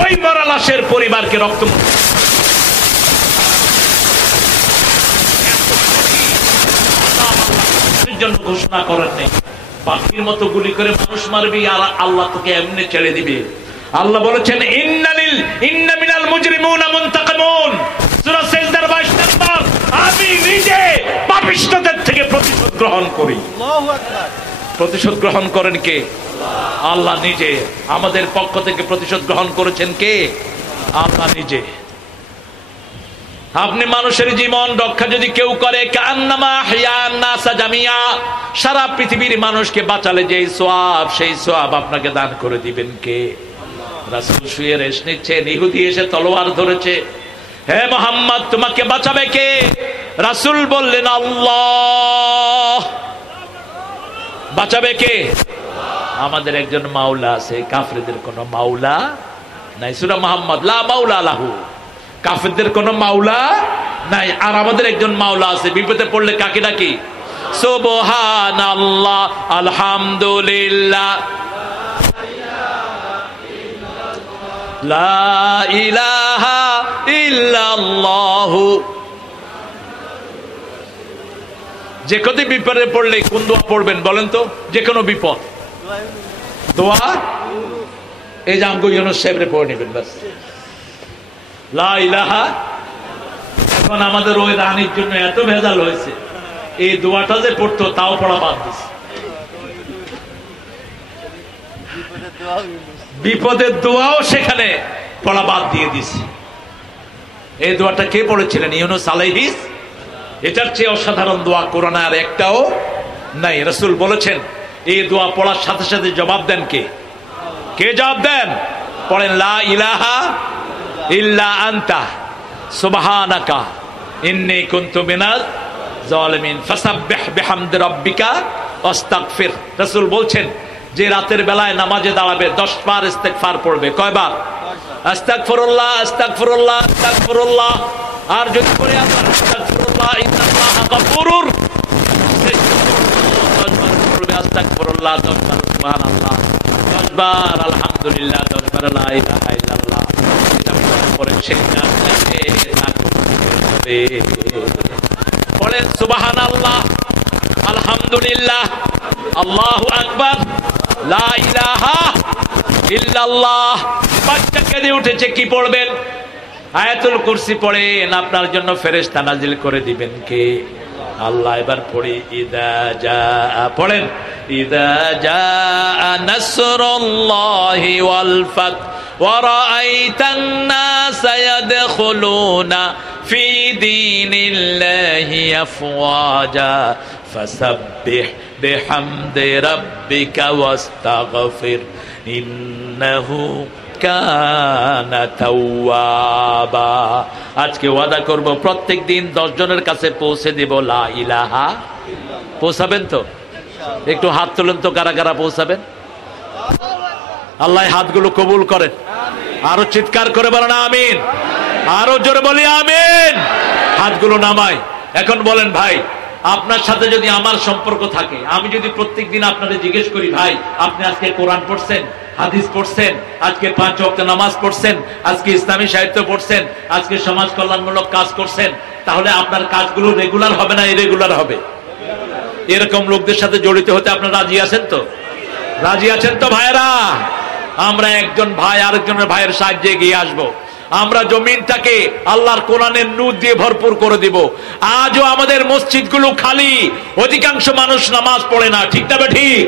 ওই মরা লাশের পরিবারকে রক্ত জন্য ঘোষণা করেন নেই। পাখির মতো গুলি করে মানুষ মারবি আর আল্লাহ তোকে এমনি ছেড়ে দিবে। আল্লাহ বলেছেন ইন্না মিনাল মুজরিমুনা মুনতাকিমুন, সূরা সিজদার 22 নম্বর। আমি নিজে পাপিষ্ঠদের থেকে প্রতিশোধ গ্রহণ করি। আল্লাহু আকবার। প্রতিশোধ গ্রহণ করেন কে? আল্লাহ নিজে। আমাদের পক্ষ থেকে প্রতিশোধ গ্রহণ করেছেন কে? আল্লাহ নিজে। আপনি মানুষের জীবন রক্ষা যদি কেউ করে, কান্নামা আহইয়ান নাসা জামিয়া, সারা পৃথিবীর মানুষকে বাঁচালে যেই সওয়াব, সেই সওয়াব আপনাকে দান করে দিবেন কে? রাসূল শুয়ে রেস্ট নিচ্ছেন, ইহুদি এসে তলোয়ার ধরেছে। হে মুহাম্মদ, তোমাকে বাঁচাবে কে? রাসূল বললেন আল্লাহ। বাঁচাবে কে? আমাদের একজন মাওলা আছে, কাফেরদের কোনো মাওলা নাই। সূরা মুহাম্মদ, লা মাওলা লাহু, কাফেরদের কোনো মাওলা নাই। আর আমাদের একজন মাওলা আছে, বিপদে পড়লে কাকে ডাকি? সুবহানাল্লাহ, আলহামদুলিল্লাহ, লা ইলাহা ইল্লাল্লাহু। যে কোনো বিপদে পড়লে কোন দোয়া পড়বেন বলেন তো? যে কোনো বিপদ দোয়া এই যে আমগো ইউনূস সাহেবরে পড়ে নেবেন বাস, লা ইলাহা। এখন আমাদের ওই রানীর জন্য এত ভেজাল হয়েছে, এই দোয়াটা যে পড়তো তাও পড়া বাদ দিছে। বিপদের দোয়াও সেখানে পড়া বাদ দিয়ে দিছে। এই দোয়াটা কে পড়েছিলেন? ইউনূস আলাইহিস। এটার চেয়ে অসাধারণ দোয়া কোরআনে আর একটাও নাই। রাসূল বলেছেন এই দোয়া পড়ার সাথে সাথে জবাব দেন কে? কে জবাব দেন? পড়েন, লা ইলাহা ইল্লা আনতা সুবহানাকা ইন্নী কুনতু মিনাজ জালিমিন ফাসাব্বিহ বিহামদি রাব্বিকা ওয়াস্তাগফির। রাসূল বলছেন যে রাতের বেলায় নামাজে দাঁড়াবে 10 বার ইস্তেগফার পড়বে। কয়বার? আস্তাগফিরুল্লাহ, আস্তাগফিরুল্লাহ, আস্তাগফিরুল্লাহ। আর যদি পড়ে আস্তাগফিরুল্লাহ ইন্নাল্লাহা গফুরুর, 10 বার পড়বে আস্তাগফিরুল্লাহ, 10 বার সুবহানাল্লাহ, 10 বার আলহামদুলিল্লাহ, 10 বার লা ইলাহা ইল্লাল্লাহ। এটা পড়ে সেই নামে পড়েন সুবহানাল্লাহ, আলহামদুলিল্লাহ, আল্লাহু আকবার, লা ইলাহা ইল্লাল্লাহ। বাচ্চা কেঁদে উঠেছে, কি পড়বেন? আয়াতুল কুরসি পড়েন, আপনার জন্য ফেরেশতা নাজিল করে দিবেন কে? আল্লাহ। এবার পড়ি ইদা জাআ, পড়েন ইদা জাআ নাসরুল্লাহি ওয়াল ফাত ওয়া রাআইতান নাসা ইয়াদখুলুনা ফি দীনিল্লাহি আফওয়াজা ফাসাব্বিহ বিহামদি রাব্বিকা ওয়াস্তাগফির ইন্নাহু কানা তাওয়াবা। আজকে ওয়াদা করব প্রত্যেক দিন 10 জনের কাছে পৌঁছে দেব লা ইলাহা। পৌঁছাবেন তো? একটু হাত তোলেন তো, কারা কারা পৌঁছাবেন? আল্লাহ হাতগুলো কবুল করেন। আরো চিৎকার করে বলেন আমিন। আরো জোরে বলি আমিন। হাতগুলো নামাই। এখন বলেন ভাই, আপনার সাথে যদি আমার সম্পর্ক থাকে, আমি যদি প্রত্যেক দিন আপনাদের জিজ্ঞেস করি, ভাই আপনি আজকে কোরআন পড়ছেন, হাদিস পড়ছেন, আজকে 5 ওয়াক্ত নামাজ পড়ছেন, আজকে ইসলামী সাহিত্য পড়ছেন, আজকে সমাজ কল্যাণমূলক কাজ করছেন, তাহলে আপনার কাজগুলো রেগুলার হবে না ইরেগুলার হবে? এরকম লোকদের সাথে জড়িত হতে আপনারা রাজি আছেন তো? রাজি আছেন তো ভাইরা? আমরা একজন ভাই আরেকজনের ভাইয়ের সাহায্যে এগিয়ে আসবো। আমরা জমিনটাকে আল্লাহর কোরআনের নূর দিয়ে ভরপুর করে দিব। আজও আমাদের মসজিদগুলো খালি, অধিকাংশ মানুষ নামাজ পড়ে না, ঠিক না ঠিক?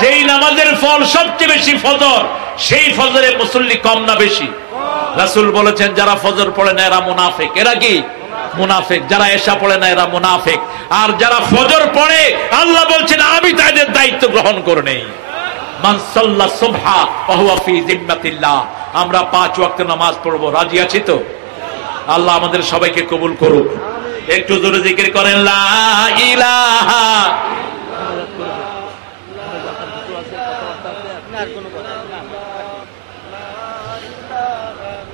যেই নামাজের ফল সবচেয়ে বেশি ফজর, সেই ফজরে মুসল্লি কম না বেশি? রাসূল বলেছেন যারা ফজর পড়ে না এরা মুনাফিক। এরা কি? মুনাফিক। যারা এশা পড়ে না এরা মুনাফিক। আর যারা ফজর পড়ে, আল্লাহ বলছেন আমি তাদের দায়িত্ব গ্রহণ করে নেই। মান সাল্লা সুবহা ওয়া হুয়া ফি জিম্মাতিল্লাহ। আমরা 5 ওয়াক্ত নামাজ পড়বো, রাজি আছি তো? আল্লাহ আমাদের সবাইকে কবুল করুক। একটু জোরে জিকির করেন লা ইলাহা।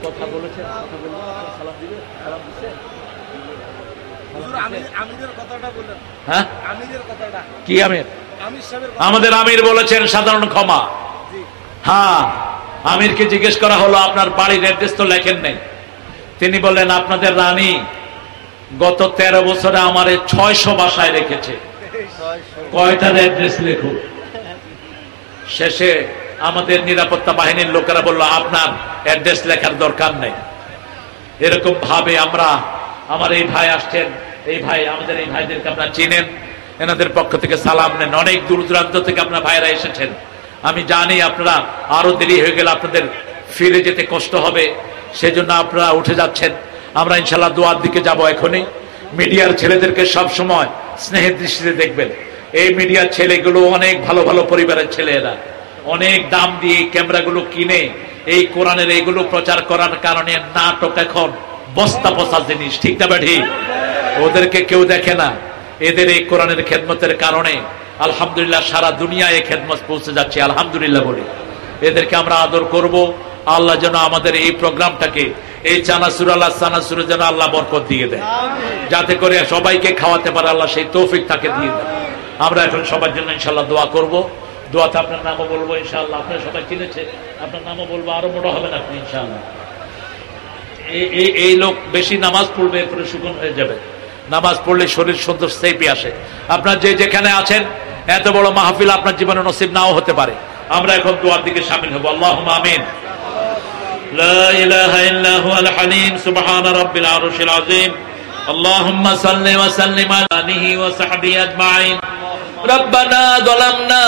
কথা বলেছেন, কথা বলবেন, সালাম দিবে, সালাম দিছে। আমিরের কথাটা বলেন। হ্যাঁ, আমিরের কথাটা কি? আমির, আমাদের আমির বলেছেন সাধারণ ক্ষমা। হ্যাঁ, আমিরকে জিজ্ঞেস করা হলো আপনার বাড়ির অ্যাড্রেস তো লেখেন নাই। তিনি বললেন আপনাদের রানী গত 13 বছরে আমারে 600 বাসায় রেখেছে, কয়টার অ্যাড্রেস লেখো? শেষে আমাদের নিরাপত্তা বাহিনীর লোকেরা বলল, আপনার অ্যাড্রেস লেখার দরকার নেই। এরকম ভাবে আমার এই ভাই আসছেন, এই ভাই, আমাদের এই ভাইদেরকে আপনারা চিনেন, এনাদের পক্ষ থেকে সালাম নেন। অনেক দূর দূরান্ত থেকে আপনার ভাইরা এসেছেন। আমি জানি আপনারা আরো দেরি হয়ে গেলে আপনাদের ফিরে যেতে কষ্ট হবে, সেজন্য আপনারা উঠে যাচ্ছেন। আমরা ইনশাল্লাহ দোয়ার দিকে যাব এখনই। মিডিয়ার ছেলেদেরকে সব সময় স্নেহের দৃষ্টিতে দেখবেন। এই মিডিয়ার ছেলেগুলো অনেক ভালো ভালো পরিবারের ছেলেরা, অনেক দাম দিয়ে ক্যামেরাগুলো কিনে এই কোরআনের এইগুলো প্রচার করার কারণে নাটক এখন বস্তা বস্তা জিনিস, ঠিক না ঠিক? ওদেরকে কেউ দেখে না। এদের এই কোরআনের খেদমতের কারণে আলহামদুলিল্লাহ সারা দুনিয়ায় খেদমত পৌঁছে যাচ্ছে, আলহামদুলিল্লাহ বলি। এদেরকে আমরা আদর করব। আল্লাহ যেন আমাদের এই প্রোগ্রামটাকে, এই চানাচুর আল্লাহ চানাচুরে যেন আল্লাহ বরকত দিয়ে দেয়, যাতে করে সবাইকে খাওয়াতে পারে আল্লাহ সেই তৌফিক তাকে দিয়ে দেয়। আমরা এখন সবার জন্য ইনশাল্লাহ দোয়া করব। দোয়াতে আপনার নামও বলবো ইনশাআল্লাহ। আপনারা সবাই চিনেছে, আপনার নামও বলবো, আরো মোটা হবেন আপনি ইনশাআল্লাহ। এই লোক বেশি নামাজ পড়বে, এরপরে সুগুন হয়ে যাবে। নামাজ পড়লে শরীর সুন্দর সেপি আসে। আপনার যে যেখানে আছেন, এত বড় মাহফিল আপনার জীবনে নসিব নাও হতে পারে। আমরা এখন দোয়ার দিকে শামিল হব। আল্লাহুম্মা আমিন। লা ইলাহা ইল্লা হুয়াল হালিম সুবহান রাব্বিল আরশিল আযীম। আল্লাহুম্মা সাল্লি ওয়া সাল্লিম আলা আলিহি ওয়া সাহবিহি আজমাইন। ربنا ظلمنا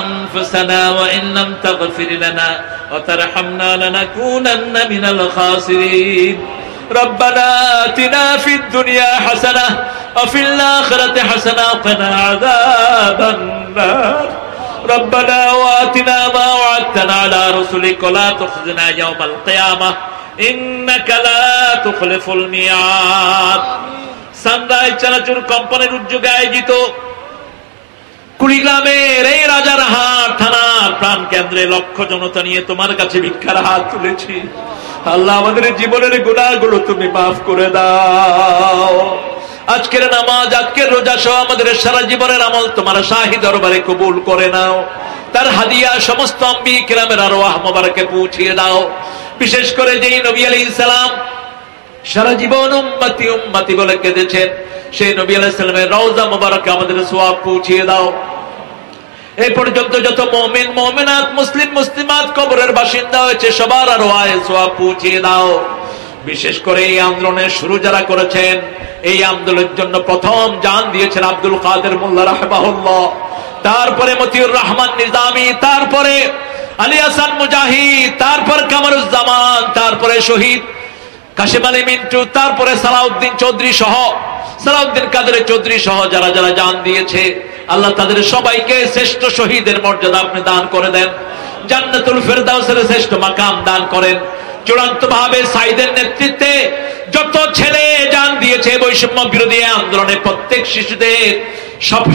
أنفسنا وإن لم تغفر لنا وترحمنا لنكونن من الخاسرين ربنا آتنا في الدنيا حسنة وفي الآخرة حسنة وقنا عذاب النار ربنا وآتنا ما وعدتنا على رسلك ولا تخزنا يوم القيامة إنك لا تخلف الميعاد সানরাইজ চানাচুর কোম্পানির উদ্যোগে আয়োজিত কুড়িগ্রামের এই রাজারহাট থানার প্রাণ কেন্দ্রে লক্ষ জনতা নিয়ে তোমার কাছে ভিক্ষার হাত তুলেছি। আল্লাহ, আমাদের জীবনের গুনাহগুলো তুমি মাফ করে দাও। আজকের নামাজ, আজকের রোজা সহ আমাদের সারা জীবনের আমল তোমার শাহী দরবারে কবুল করে নাও। তার হাদিয়া সমস্ত আম্বিয়া কিরামের আরওয়াহ মোবারকে পৌঁছিয়ে দাও। বিশেষ করে যেই নবী আলাইহিস সালাম সারা জীবন উম্মতি উম্মতি বলে কেঁদেছেন, সেই নবী আলাইহিস সালামের রওজা মোবারকে আমাদের সওয়াব পৌঁছিয়ে দাও। এই পর্যন্ত যত মুমিন মুমিনাত, মুসলিম মুসলিমাত কবরের বাসিন্দা হয়েছে, সবার আরওয়াহে সওয়াব পৌঁছিয়ে দাও। বিশেষ করে এই আন্দোলনের শুরু যারা করেছেন, এই আন্দোলনের জন্য প্রথম জান দিয়েছেন আব্দুল কাদের মোল্লা রাহিমাহুল্লাহ, তারপরে মতিউর রহমান নিজামী, তারপরে আলী হাসান মুজাহিদ, তারপর কামরুজ্জামান, তারপরে শহীদ কাশিম আলী মিন্টু, তারপরে সালাউদ্দিন চৌধুরী সহ, সালাউদ্দিন কাদের চৌধুরী সহ যারা যারা জান দিয়েছে, আল্লাহ তাদের সবাইকে শ্রেষ্ঠ শহীদের মর্যাদা আপনি দান করে দেন। জান্নাতুল ফেরদাউসের শ্রেষ্ঠ মাকাম দান করেন। চূড়ান্ত ভাবে সাইদের নেতৃত্বে যত ছেলে জান দিয়েছে বৈষম্য বিরোধী আন্দোলনে, প্রত্যেক শিশুদের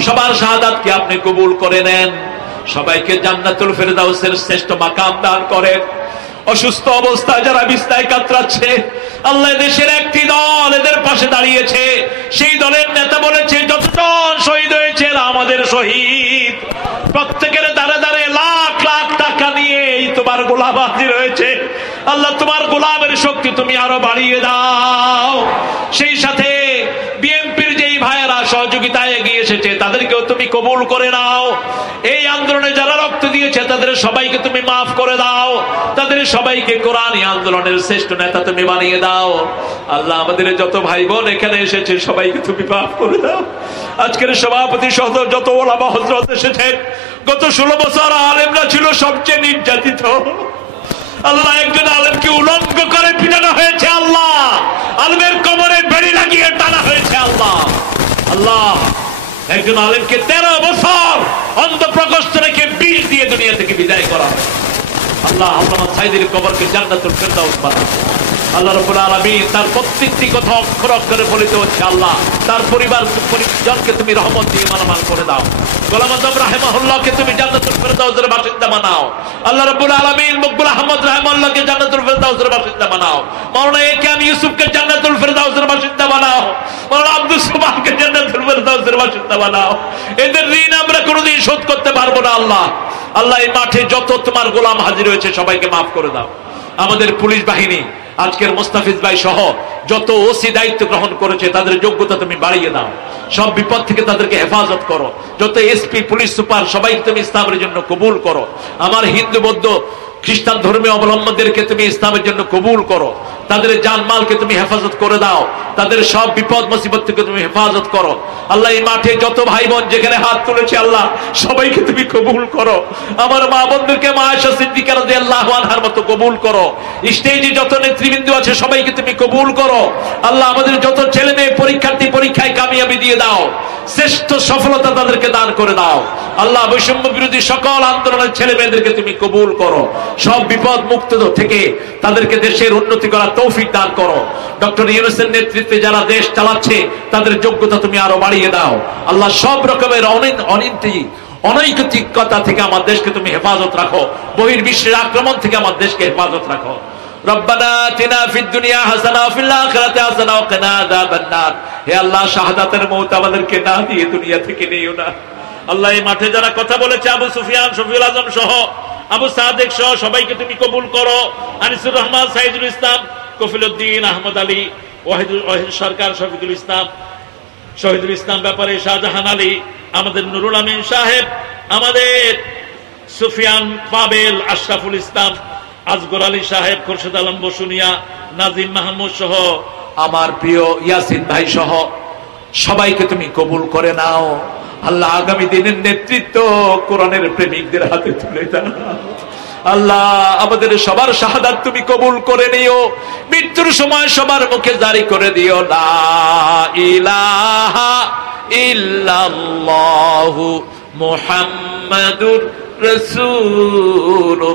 সবার শাহাদাতকে আপনি কবুল করে নেন। সবাইকে জান্নাতুল ফেরদাউসের শ্রেষ্ঠ মাকাম দান করেন। অসুস্থ অবস্থায় যারা বিছানায় কাতরাচ্ছে, আল্লাহ দেশের একটি দল এদের পাশে দাঁড়িয়েছে, সেই দলের নেতা বলেছে যতজন শহীদ হয়েছে আমাদের শহীদ, প্রত্যেকের দাঁড়ে দাঁড়ে লাখ লাখ টাকা নিয়ে এই তোমার গোলাম হাজির হয়েছে। আল্লাহ, তোমার গোলামের শক্তি তুমি আরো বাড়িয়ে দাও। সেই সাথে বিএনপির যেই ভাইয়েরা সহযোগিতায় এগিয়ে এসেছে তাদেরকেও তুমি কবুল করে নাও। এই আন্দোলনে যারা রক্ত দিয়েছে তাদের সবাইকে তুমি মাফ করে দাও। তাদের সবাইকে কোরআনী আন্দোলনের শ্রেষ্ঠ নেতা তুমি বানিয়ে দাও। আল্লাহ, আমাদের যত ভাই বোন এখানে এসেছে সবাইকে তুমি মাফ করে দাও। আজকের সভাপতি সহ যত ওলামা হযরত এসেছেন, গত 16 বছর আলেমরা ছিল সবচেয়ে নির্যাতিত। আল্লাহ, একজন আলেমকে উলঙ্গ করে পিটানো হয়েছে। আল্লাহ, আলেমের কোমরে বেড়ি লাগিয়ে টানা হয়েছে। আল্লাহ আল্লাহ, একজন আলেমকে 13 বছর অন্ধ প্রকোষ্ঠ রেখে বিষ দিয়ে দুনিয়া থেকে বিদায় করা হয়। আল্লাহ, আল্লামা সাইদের কবরকে জান্নাতুল ফেরদাউস বানাও। আল্লাহ রাব্বুল আলামিন তার প্রত্যেকটি কথা অক্ষর অক্ষরে বলিতে হচ্ছে। আল্লাহ, তার পরিবারজনকে তুমি রহমত দিয়ে মালামাল করে দাও। গোলাম আযম রাহিমাহুল্লাহকে তুমি জান্নাতুল ফেরদাউসের বাসিন্দা বানাও। আল্লাহ রাব্বুল আলামিন মকবুল আহমদ রাহিমাহুল্লাহকে জান্নাতুল ফেরদাউসের বাসিন্দা বানাও। মাওলানা একেএম ইউসুফকে জান্নাতুল ফেরদাউসের বাসিন্দা বানাও। মাওলানা আব্দুল সুবহানকে জান্নাতুল ফেরদাউসের বাসিন্দা বানাও। এদের ঋণ আমরা কোনোদিন শোধ করতে পারবো না। আল্লাহ আল্লাহ, এই মাঠে যত তোমার গোলাম হাজির হয়েছে সবাইকে মাফ করে দাও। আমাদের পুলিশ বাহিনী, আজকের মোস্তাফিজ ভাই সহ যত ওসি দায়িত্ব গ্রহণ করেছে তাদের যোগ্যতা তুমি বাড়িয়ে দাও, সব বিপদ থেকে তাদেরকে হেফাজত করো। যত এসপি, পুলিশ সুপার সবাইকে তুমি ইসলামের জন্য কবুল করো। আমার হিন্দু, বৌদ্ধ, খ্রিস্টান ধর্মীয় অবলম্বনদেরকে তুমি ইসলামের জন্য কবুল করো। তাদের জানমালকে তুমি হেফাজত করে দাও, তাদের সব বিপদ মুসিবত থেকে তুমি হেফাজত করো। আল্লাহ, এই মাঠে যত ভাই বোন যেখানে হাত তুলেছে আল্লাহ সবাইকে তুমি কবুল করো। আমার মা বোনদেরকে মা আয়েশা সিদ্দিকা রাদিয়াল্লাহু আনহার মতো কবুল করো। স্টেজে যত নেতৃবৃন্দ আছে সবাইকে তুমি কবুল করো। আল্লাহ, আমাদের যত ছেলে মেয়ে পরীক্ষার্থী পরীক্ষায় কামিয়াবি দিয়ে দাও, শ্রেষ্ঠ সফলতা তাদেরকে দান করে দাও। আল্লাহ, বৈষম্য বিরোধী সকল আন্দোলনের ছেলে মেয়েদেরকে তুমি কবুল করো, সব বিপদ মুক্ত থেকে তাদেরকে দেশের উন্নতি করার তৌফিক দান করো। ডক্টর ইউনূসের নেতৃত্বে যারা দেশ চালাচ্ছে তাদের যোগ্যতা তুমি আরো বাড়িয়ে দাও। আল্লাহ, সব রকমের অনৈতিকতা থেকে আমার দেশকে তুমি হেফাজত রাখো, বহির্বিশ্বের আক্রমণ থেকে আমার দেশকে হেফাজত রাখো। রব্বানা আতিনা ফিদ দুনিয়া হাসানা ওয়া ফিল আখিরাতি হাসানা ওয়া কিনা আযাবান নার। হে আল্লাহ, শাহাদাতের মওত আমাদেরকে না দিয়ে দুনিয়া থেকে নিও না। আল্লাহ, এই মাঠে যারা কথা বলেছে আবু সুফিয়ান, শফিউল আজম সহ, আবু সাদেক সহ সবাইকে তুমি কবুল করো। আনিসুর রহমান, সাইদুল ইসলাম, কফিলউদ্দিন, আহমদ আলী, ওয়াহিদ সরকার, শহীদুল ইসলাম ব্যাপারে, শাহজাহান আলী, আমাদের নুরুল আমিন সাহেব, আমাদের সুফিয়ান পাবেল, আশরাফুল ইসলাম, আজগর আলী সাহেব, খোরশেদ আলম বসুনিয়া, নাজিম মাহমুদ সহ, আমার প্রিয় ইয়াসিন ভাই সহ সবাইকে তুমি কবুল করে নাও। আল্লাহ, আগামী দিনের নেতৃত্ব কোরআনের প্রেমিকদের হাতে তুলে দাও। আল্লাহ, আমাদের সবার শাহাদাত তুমি কবুল করে নিও। মৃত্যুর সময় সবার মুখে জারি করে দিও লা ইলাহা ইল্লাল্লাহু মুহাম্মাদুর রাসূলুল্লাহ।